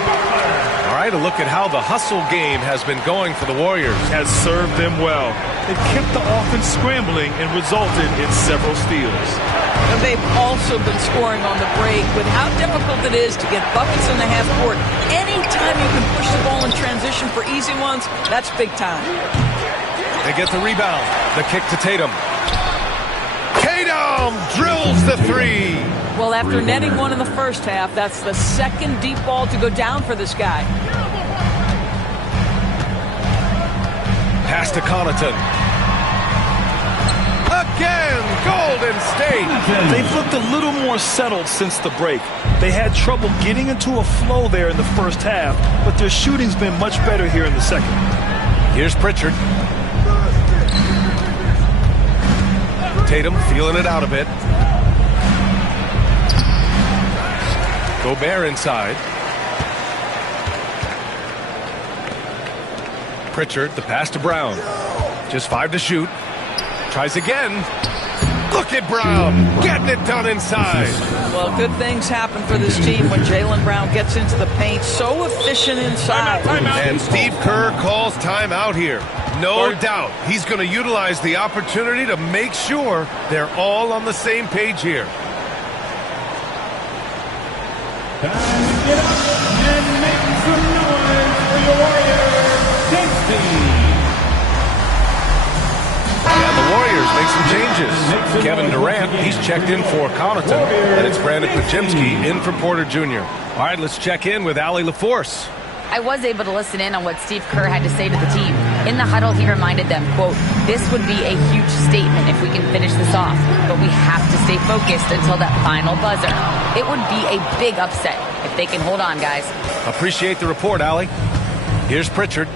All right, a look at how the hustle game has been going for the Warriors. Has served them well. It kept the offense scrambling and resulted in several steals. And they've also been scoring on the break with how difficult it is to get buckets in the half court. Anytime you can push the ball in transition for easy ones, that's big time. They get the rebound. The kick to Tatum. Tatum drills the 3. Well, after netting one in the first half, that's the second deep ball to go down for this guy. Pass to Connaughton. Again, Golden State. They've looked a little more settled since the break. They had trouble getting into a flow there in the first half, but their shooting's been much better here in the second. Here's Pritchard. Tatum feeling it out a bit. Gobert inside. Pritchard, the pass to Brown. Just 5 to shoot. Tries again. Look at Brown getting it done inside. Well, good things happen for this team when Jaylen Brown gets into the paint. So efficient inside. And Steve Kerr calls timeout here. No doubt he's going to utilize the opportunity to make sure they're all on the same page here. Time to get up and make some noise for your Warriors. Dixie. And the Warriors make some changes. Kevin Durant, he's checked in for Connaughton, and it's Brandon Podziemski in for Porter Jr. All right, let's check in with Allie LaForce. I was able to listen in on what Steve Kerr had to say to the team. In the huddle, he reminded them, quote, "This would be a huge statement if we can finish this off, but we have to stay focused until that final buzzer. It would be a big upset if they can hold on, guys." Appreciate the report, Allie. Here's Pritchard.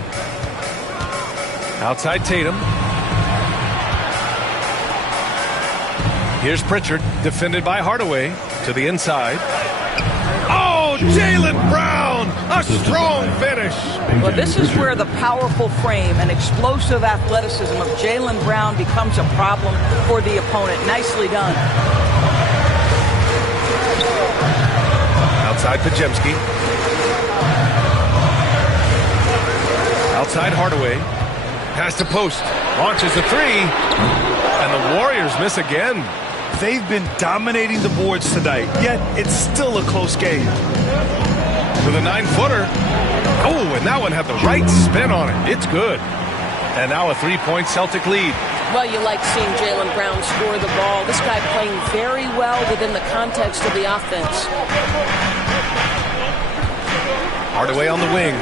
Outside Tatum. Here's Pritchard, defended by Hardaway, to the inside. Oh, Jaylen Brown, a strong finish. Well, this is where the powerful frame and explosive athleticism of Jaylen Brown becomes a problem for the opponent. Nicely done. Outside Pajemski. Outside Hardaway. Pass to post. Launches a three. And the Warriors miss again. They've been dominating the boards tonight, yet it's still a close game. With a 9-footer. Oh, and that one had the right spin on it. It's good. And now a 3-point Celtic lead. Well, you like seeing Jaylen Brown score the ball. This guy playing very well within the context of the offense. Hardaway on the wing.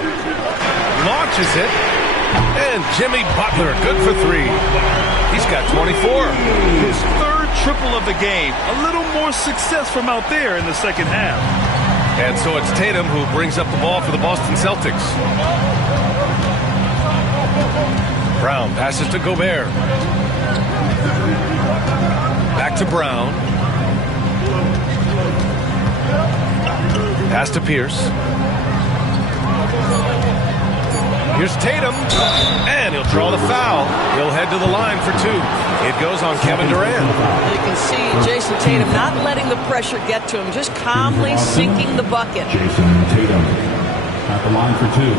Launches it. And Jimmy Butler, good for three. He's got 24. His third triple of the game. A little more success from out there in the second half. And so it's Tatum who brings up the ball for the Boston Celtics. Brown passes to Gobert. Back to Brown. Pass to Pierce. Here's Tatum, and he'll draw the foul. He'll head to the line for two. It goes on Kevin Durant. You can see Jason Tatum not letting the pressure get to him, just calmly sinking the bucket. Jason Tatum at the line for two.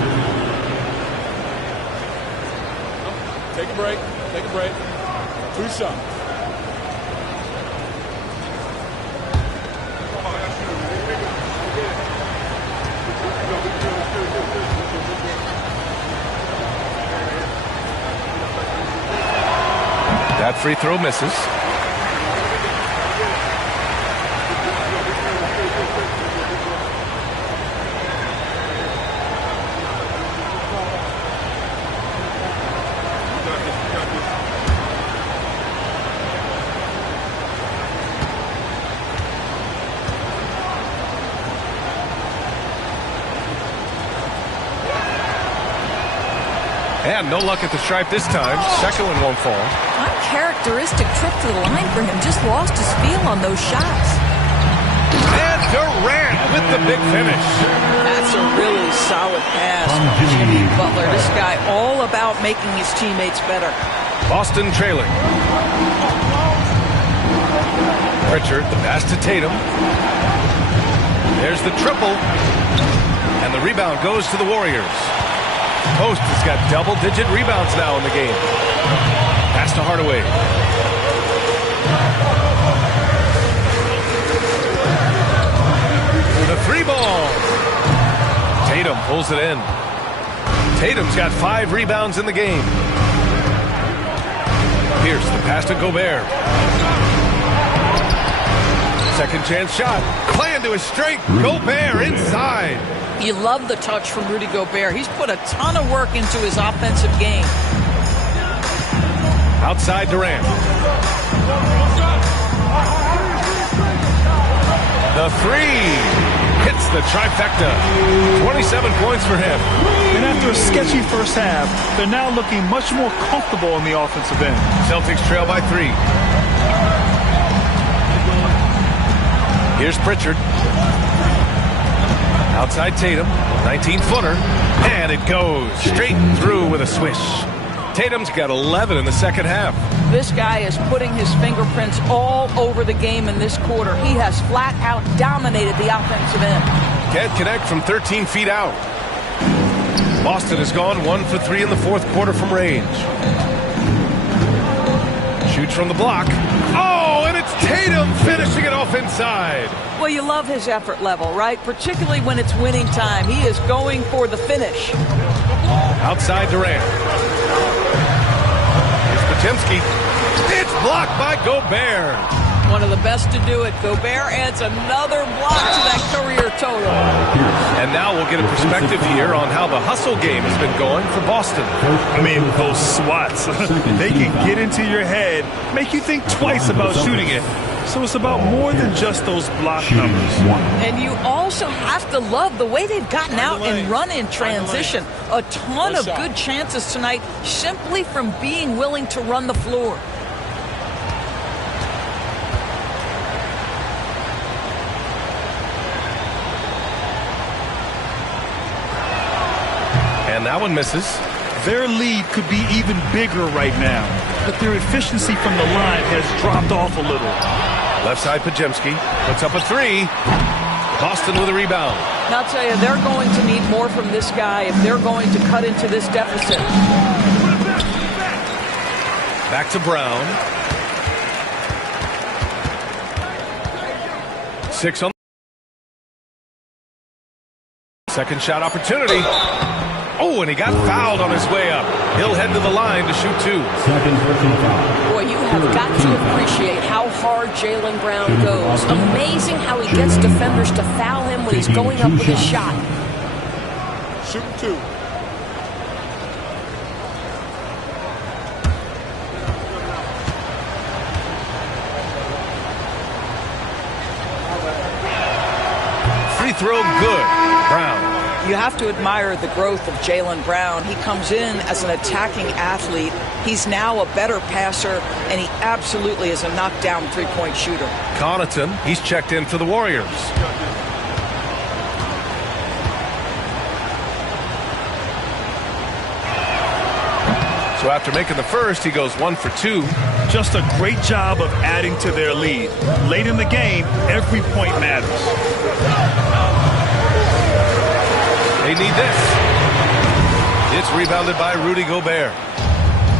Take a break. Take a break. 2 shots. That free throw misses. And no luck at the stripe this time. Second one won't fall. Uncharacteristic trip to the line for him. Just lost his feel on those shots. And Durant with the big finish. That's a really solid pass from Jimmy Butler. This guy all about making his teammates better. Boston trailing. Pritchard, the pass to Tatum. There's the triple. And the rebound goes to the Warriors. Post has got double-digit rebounds now in the game. Pass to Hardaway. The three ball. Tatum pulls it in. Tatum's got 5 rebounds in the game. Pierce, the pass to Gobert. Second chance shot. Playing to his strength. Gobert inside. You love the touch from Rudy Gobert. He's put a ton of work into his offensive game. Outside Durant. The three hits the trifecta. 27 points for him. And after a sketchy first half, they're now looking much more comfortable on the offensive end. Celtics trail by 3. Here's Pritchard. Outside Tatum, 19-footer, and it goes straight through with a swish. Tatum's got 11 in the second half. This guy is putting his fingerprints all over the game in this quarter. He has flat out dominated the offensive end. Can't connect from 13 feet out. Boston has gone 1 for 3 in the fourth quarter from range. Shoots from the block. Oh, and it's Tatum finishing it off inside. Well, you love his effort level, right? Particularly when it's winning time. He is going for the finish. Outside Durant. Here's Pajemski. It's blocked by Gobert. One of the best to do it. Gobert adds another block to that career total. And now we'll get a perspective here on how the hustle game has been going for Boston. I mean, those swats, they can get into your head, make you think twice about shooting it. So it's about more than just those block numbers. And you also have to love the way they've gotten out and run in transition. A ton of good chances tonight simply from being willing to run the floor. And that one misses. Their lead could be even bigger right now, but their efficiency from the line has dropped off a little. Left side, Pajemski puts up a three. Boston with a rebound. And I'll tell you, they're going to need more from this guy if they're going to cut into this deficit. Back to Brown. 6 on. Second shot opportunity. Oh, and he got fouled on his way up. He'll head to the line to shoot 2. Boy, you have got to appreciate how hard Jaylen Brown goes. Amazing how he gets defenders to foul him when he's going up with his shot. Shooting 2. Free throw good. Brown. You have to admire the growth of Jaylen Brown. He comes in as an attacking athlete. He's now a better passer, and he absolutely is a knockdown three-point shooter. Connaughton, he's checked in for the Warriors. So after making the first, he goes 1 for 2. Just a great job of adding to their lead. Late in the game, every point matters. They need this. It's rebounded by Rudy Gobert.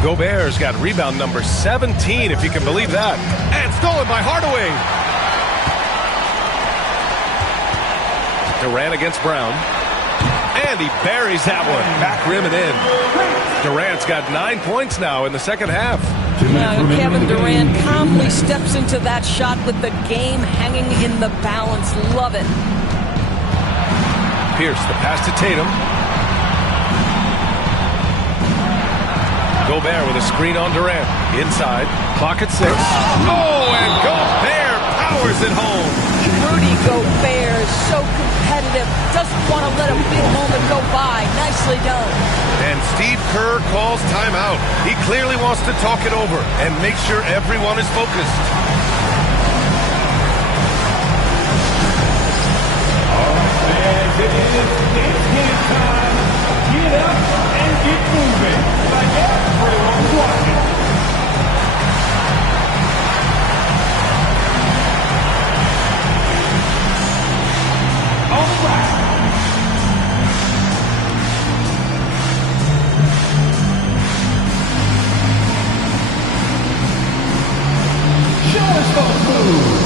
Gobert's got rebound number 17, if you can believe that. And stolen by Hardaway. Durant against Brown. And he buries that one. Back rim and in. Durant's got 9 points now in the second half. Kevin Durant calmly steps into that shot with the game hanging in the balance. Love it. Pierce, the pass to Tatum. Gobert with a screen on Durant. Inside. Clock at 6. Oh, and Gobert powers it home. Rudy Gobert is so competitive. Doesn't want to let a big moment go by. Nicely done. And Steve Kerr calls timeout. He clearly wants to talk it over and make sure everyone is focused. It is game time. Get up and get moving. Like everyone's watching. All right. Show us those moves.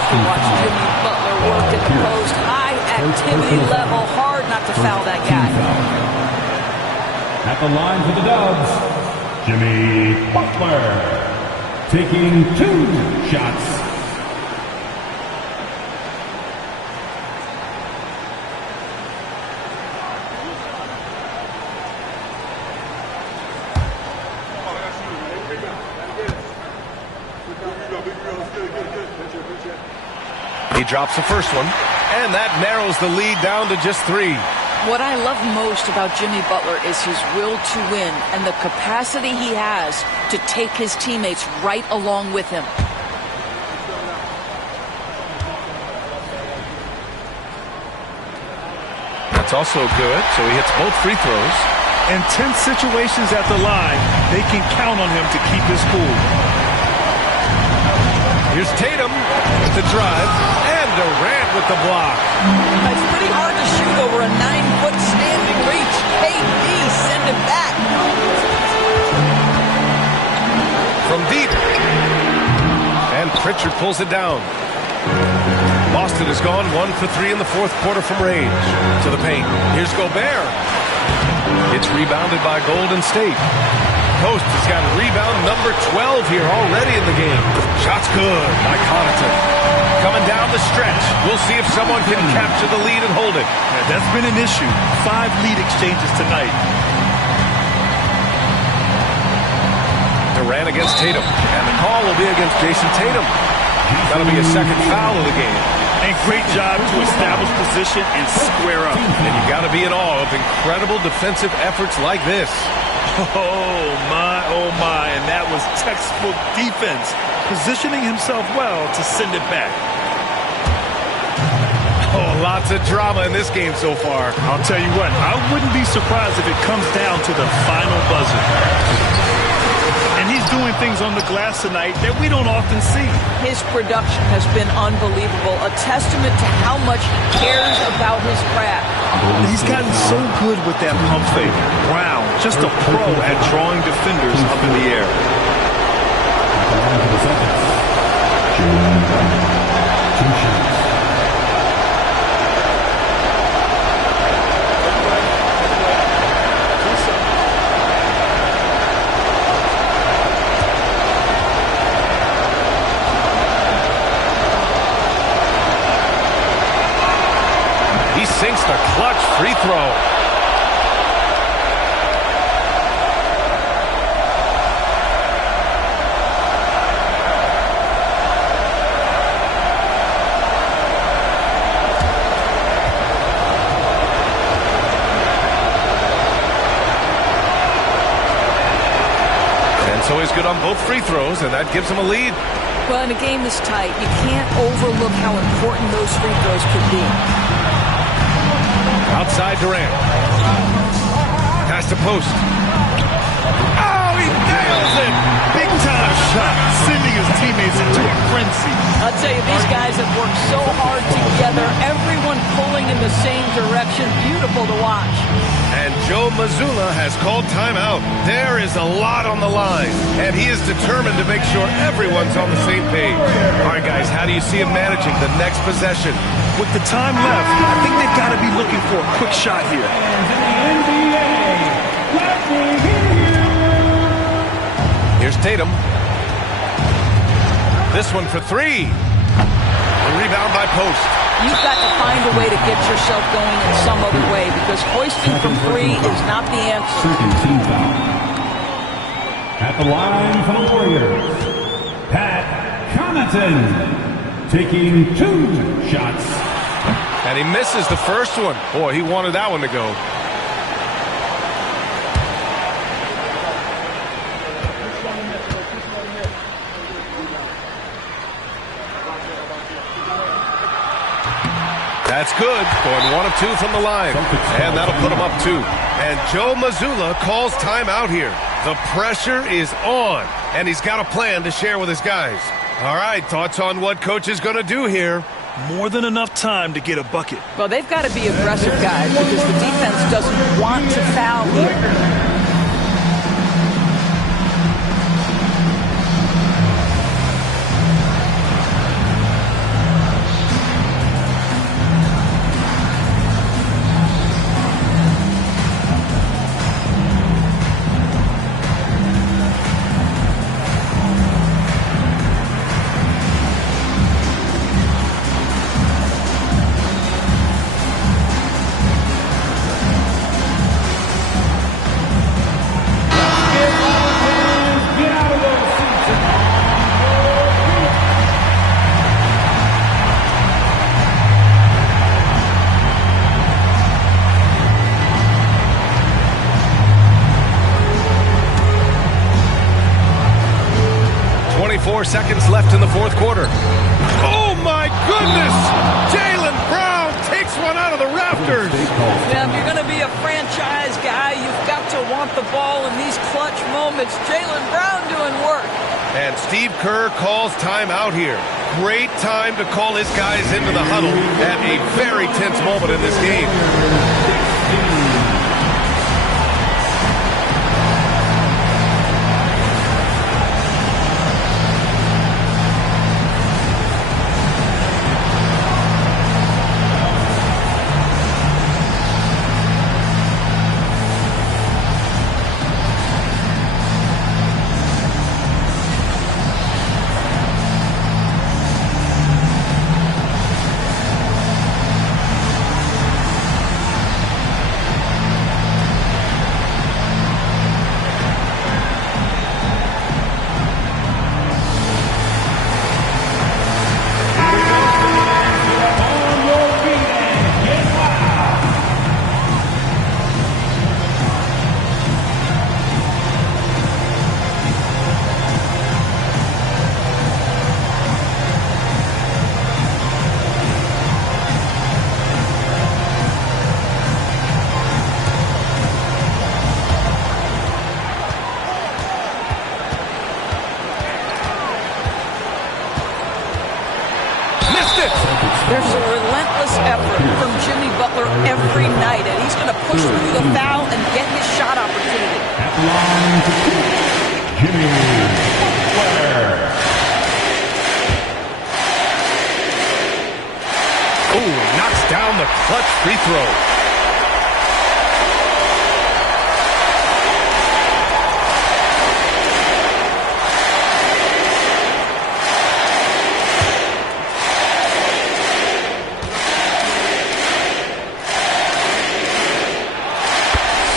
To watch Jimmy Butler work in the post. High activity level. Hard not to foul that guy. At the line for the Dubs, Jimmy Butler taking 2 shots. He drops the first one, and that narrows the lead down to just 3. What I love most about Jimmy Butler is his will to win and the capacity he has to take his teammates right along with him. That's also good, so he hits both free throws. In tense situations at the line, they can count on him to keep his cool. Here's Tatum with the drive, and Durant with the block. It's pretty hard to shoot over a 9-foot standing reach. KD, send it back. From deep. And Pritchard pulls it down. Boston has gone 1 for 3 in the fourth quarter from range. To the paint. Here's Gobert. It's rebounded by Golden State. Post has got rebound number 12 here already in the game. Shot's good by Connaughton. Coming down the stretch. We'll see if someone can capture the lead and hold it. Yeah, that's been an issue. 5 lead exchanges tonight. Durant against Tatum. And the call will be against Jason Tatum. That'll be a second foul of the game. And great job to establish position and square up. And you got to be in awe of incredible defensive efforts like this. Oh, my. And that was textbook defense. Positioning himself well to send it back. Oh, lots of drama in this game so far. I'll tell you what, I wouldn't be surprised if it comes down to the final buzzer. And he's doing things on the glass tonight that we don't often see. His production has been unbelievable. A testament to how much he cares about his craft. He's gotten so good with that pump fake. Brown, just a pro at drawing defenders up in the air. He sinks the clutch free throw. And so he's good on both free throws, and that gives him a lead. Well, in a game this tight, you can't overlook how important those free throws could be. Outside Durant. Pass to post. Oh, he nails it! Big time shot, sending his teammates into a frenzy. I'll tell you, these guys have worked so hard together. Everyone pulling in the same direction. Beautiful to watch. And Joe Mazzulla has called timeout. There is a lot on the line, and he is determined to make sure everyone's on the same page. All right, guys, how do you see him managing the next possession? With the time left, I think they've got to be looking for a quick shot here. Here's Tatum. This one for 3. The rebound by Post. You've got to find a way to get yourself going in some other way, because hoisting from 3 is not the answer. Second team foul. At the line for the Warriors, Pat Connaughton taking 2 shots. And he misses the first one. Boy, he wanted that one to go. That's good. Going 1 of 2 from the line. And that'll put him up 2. And Joe Mazzulla calls timeout here. The pressure is on. And he's got a plan to share with his guys. All right, thoughts on what coach is going to do here? More than enough time to get a bucket. Well, they've got to be aggressive, guys, because the defense doesn't want to foul here. Seconds left in the fourth quarter. Oh my goodness! Jaylen Brown takes one out of the rafters. Yeah, if you're going to be a franchise guy, you've got to want the ball in these clutch moments. Jaylen Brown doing work. And Steve Kerr calls timeout here. Great time to call his guys into the huddle at a very tense moment in this game. There's a relentless effort from Jimmy Butler every night, and he's going to push through the foul and get his shot opportunity. At the line to shoot, Jimmy Butler. Oh, knocks down the clutch free throw.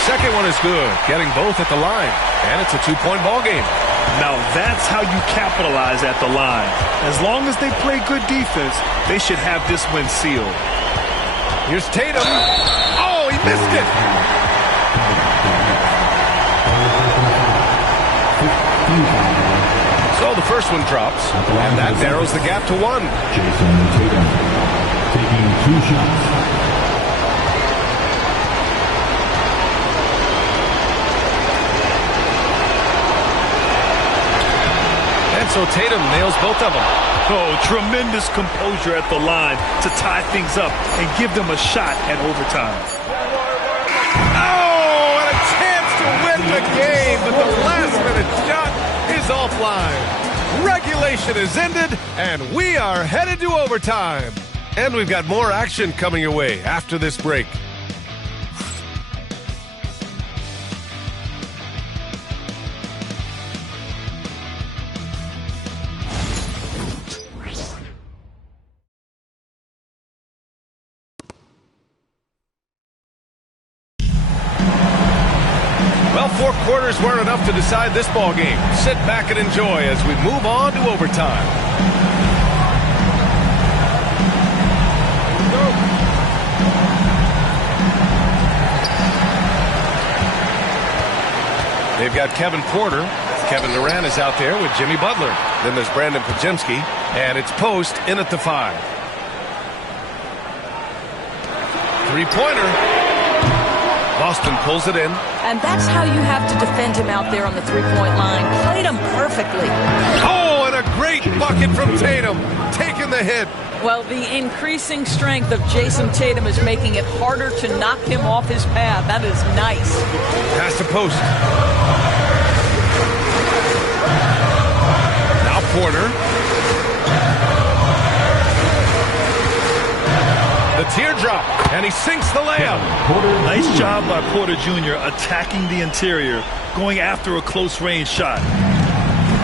Second one is good, getting both at the line, and it's a two-point ball game. Now that's how you capitalize at the line. As long as they play good defense, they should have this win sealed. Here's Tatum. Oh, he missed it. So the first one drops, and that narrows the gap to one. Jason Tatum taking 2 shots. So Tatum nails both of them. Oh, tremendous composure at the line to tie things up and give them a shot at overtime. Oh, and a chance to win the game, but the last-minute shot is offline. Regulation is ended, and we are headed to overtime. And we've got more action coming your way after this break. Well, 4 quarters weren't enough to decide this ball game. Sit back and enjoy as we move on to overtime. They've got Kevin Porter. Kevin Durant is out there with Jimmy Butler. Then there's Brandon Pajemski, and it's Post in at the 5. Three-pointer. Boston pulls it in. And that's how you have to defend him out there on the three-point line. Played him perfectly. Oh, and a great bucket from Tatum. Taking the hit. Well, the increasing strength of Jason Tatum is making it harder to knock him off his path. That is nice. Pass to Post. Now Porter. The teardrop, and he sinks the layup. Nice job by Porter Jr. attacking the interior, going after a close-range shot.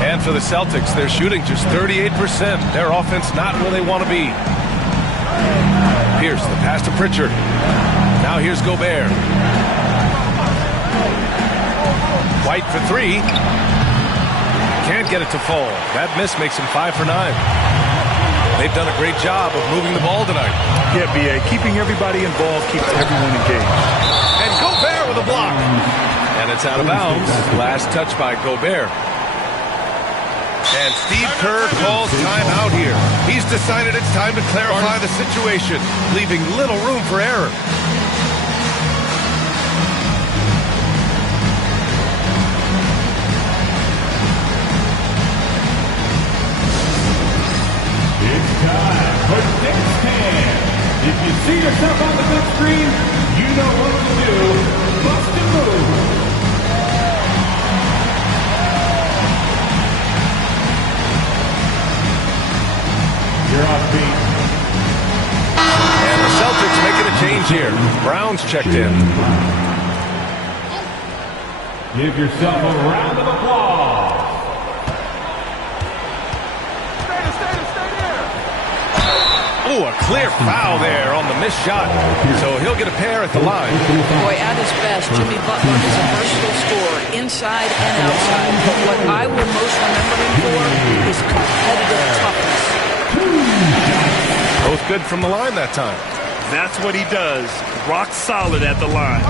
And for the Celtics, they're shooting just 38%. Their offense not where they want to be. Pierce, the pass to Pritchard. Now here's Gobert. White for 3. Can't get it to fall. That miss makes him 5 for 9. They've done a great job of moving the ball tonight. Yeah, B.A. Keeping everybody involved keeps everyone engaged. And Gobert with a block. And it's out of bounds. Last touch by Gobert. And Steve Kerr calls timeout here. He's decided it's time to clarify the situation, leaving little room for error. screen, you know what to do. Bust and move. You're off beat. And the Celtics making a change here. Brown's checked in. Give yourself a round of applause. Ooh, a clear foul there on the missed shot. So he'll get a pair at the line. Boy, at his best, Jimmy Butler is a versatile scorer, inside and outside. But what I will most remember him for is competitive toughness. Both good from the line that time. That's what he does. Rock solid at the line.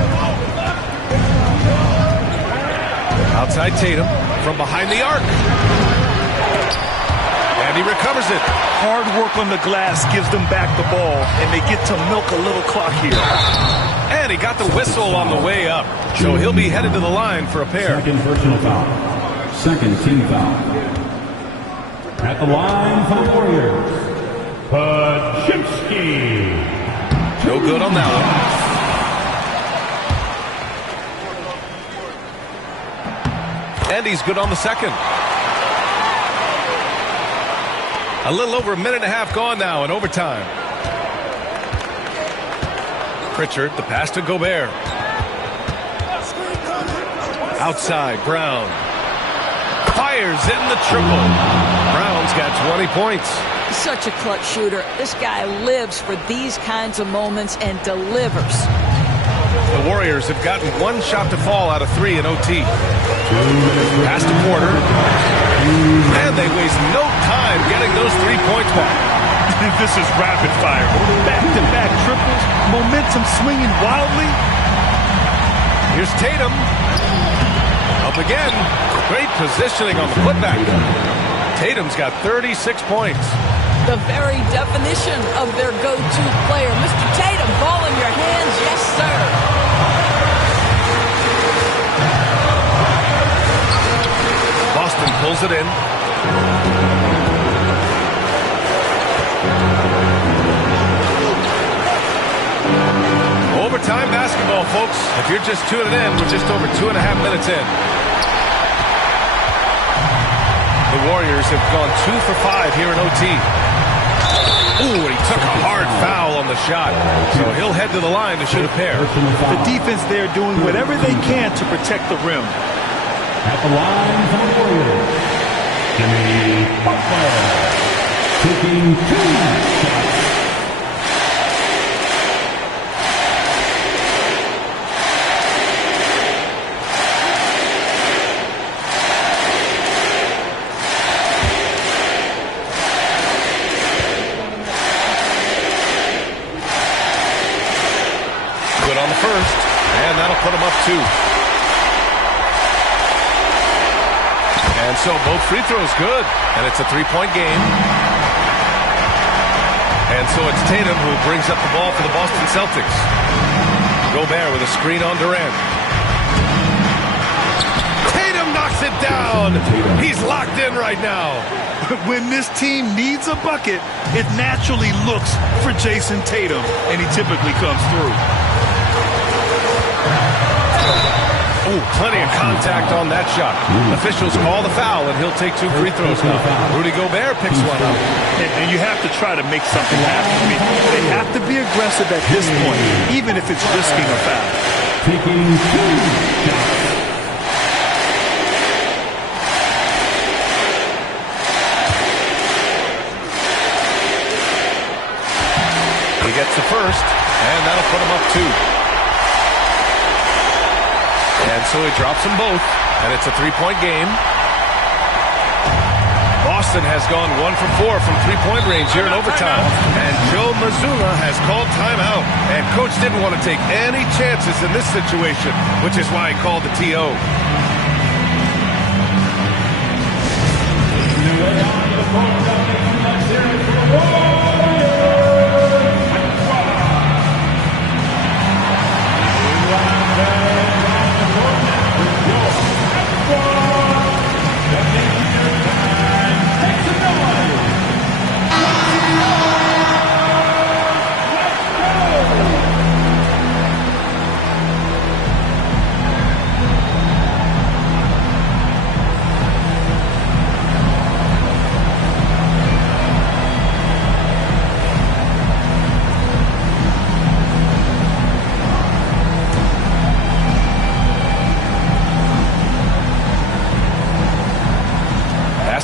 Outside Tatum from behind the arc. And he recovers it. Hard work on the glass gives them back the ball, and they get to milk a little clock here. And he got the whistle on the way up. So he'll be headed to the line for a pair. Second personal foul. Second team foul. At the line for the Warriors, Pajimski. No good on that one. And he's good on the second. A little over a minute and a half gone now in overtime. Pritchard, the pass to Gobert. Outside, Brown. Fires in the triple. Brown's got 20 points. Such a clutch shooter. This guy lives for these kinds of moments and delivers. The Warriors have gotten one shot to fall out of 3 in OT. Pass to Porter. And they waste no time getting those 3 points back. This is rapid fire. Back-to-back triples. Momentum swinging wildly. Here's Tatum. Up again. Great positioning on the putback. Tatum's got 36 points. The very definition of their go-to player. Mr. Tatum, ball in your hands. Yes, sir. Boston pulls it in. Overtime basketball, folks. If you're just tuning in, we're just over 2.5 minutes in. The Warriors have gone 2 for 5 here in OT. Ooh, and he took a hard foul on the shot. So he'll head to the line to shoot a pair. The defense there doing whatever they can to protect the rim. At the line for the Warriors, Jimmy Butler. Taking 2 shots. First, and that'll put him up 2. And so both free throws good, and it's a 3-point game. And so it's Tatum who brings up the ball for the Boston Celtics. Gobert with a screen on Durant. Tatum knocks it down. He's locked in right now. When this team needs a bucket, it naturally looks for Jason Tatum, and he typically comes through. Ooh, plenty of contact on that shot. Officials call the foul, and he'll take 2 free throws now. Rudy Gobert picks one up. And you have to try to make something happen. I mean, they have to be aggressive at this point, even if it's risking a foul. Taking 2 shots. He gets the first, and that'll put him up 2. And so he drops them both, and it's a 3-point game. Boston has gone 1 for 4 from 3-point range here in overtime. And Joe Mazzulla has called timeout. And Coach didn't want to take any chances in this situation, which is why he called the TO.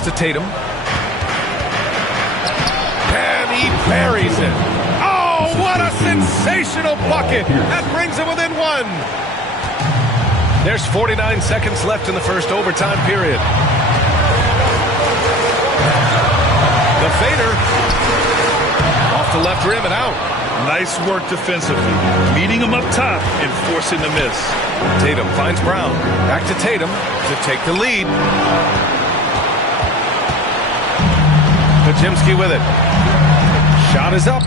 to Tatum. And he buries it. Oh, what a sensational bucket. That brings him within one. There's 49 seconds left in the first overtime period. The fader. Off the left rim and out. Nice work defensively. Meeting him up top and forcing the miss. Tatum finds Brown. Back to Tatum to take the lead. Pajimski with it. Shot is up.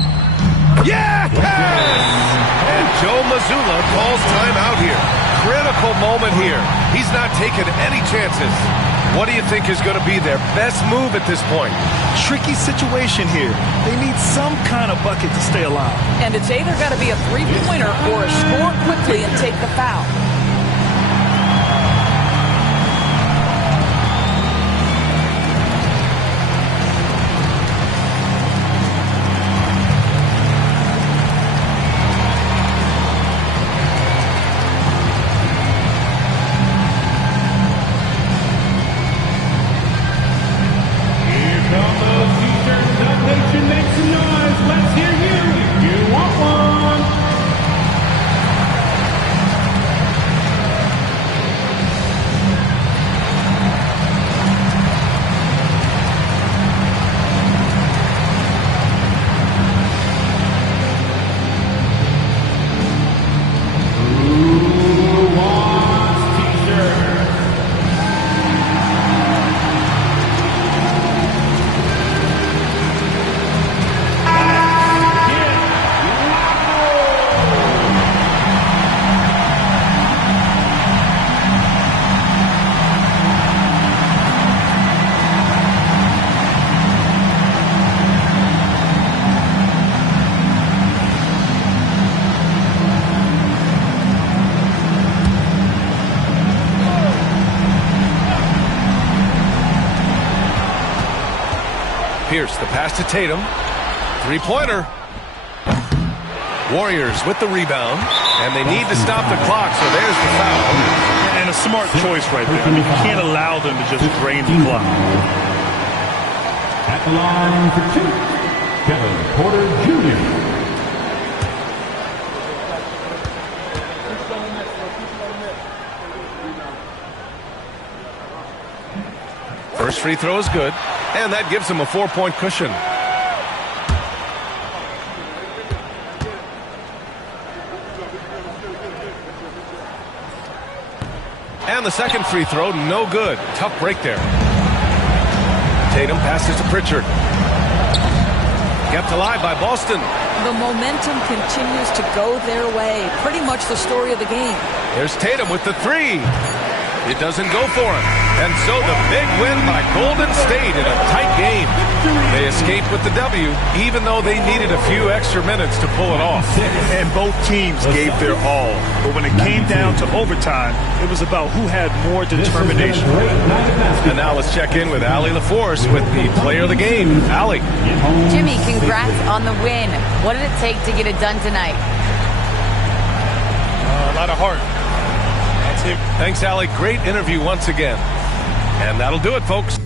Yes! And Joe Mazzulla calls timeout here. Critical moment here. He's not taking any chances. What do you think is going to be their best move at this point? Tricky situation here. They need some kind of bucket to stay alive. And it's either got to be a three-pointer or a score quickly and take the foul. Pierce, the pass to Tatum. Three-pointer. Warriors with the rebound, and they need to stop the clock, so there's the foul. And a smart choice right there. I mean, you can't allow them to just drain the clock. At the line for two, Kevin Porter Jr. First free throw is good, and that gives him a 4-point cushion. And the second free throw, no good. Tough break there. Tatum passes to Pritchard. Kept alive by Boston. The momentum continues to go their way. Pretty much the story of the game. There's Tatum with the three. It doesn't go for him. And so the big win by Golden State in a tight game. They escaped with the W, even though they needed a few extra minutes to pull it off. And both teams gave their all. But when it came down to overtime, it was about who had more determination. And now let's check in with Allie LaForce with the player of the game. Allie. Jimmy, congrats on the win. What did it take to get it done tonight? A lot of heart. Thanks, Allie. Great interview once again. And that'll do it, folks.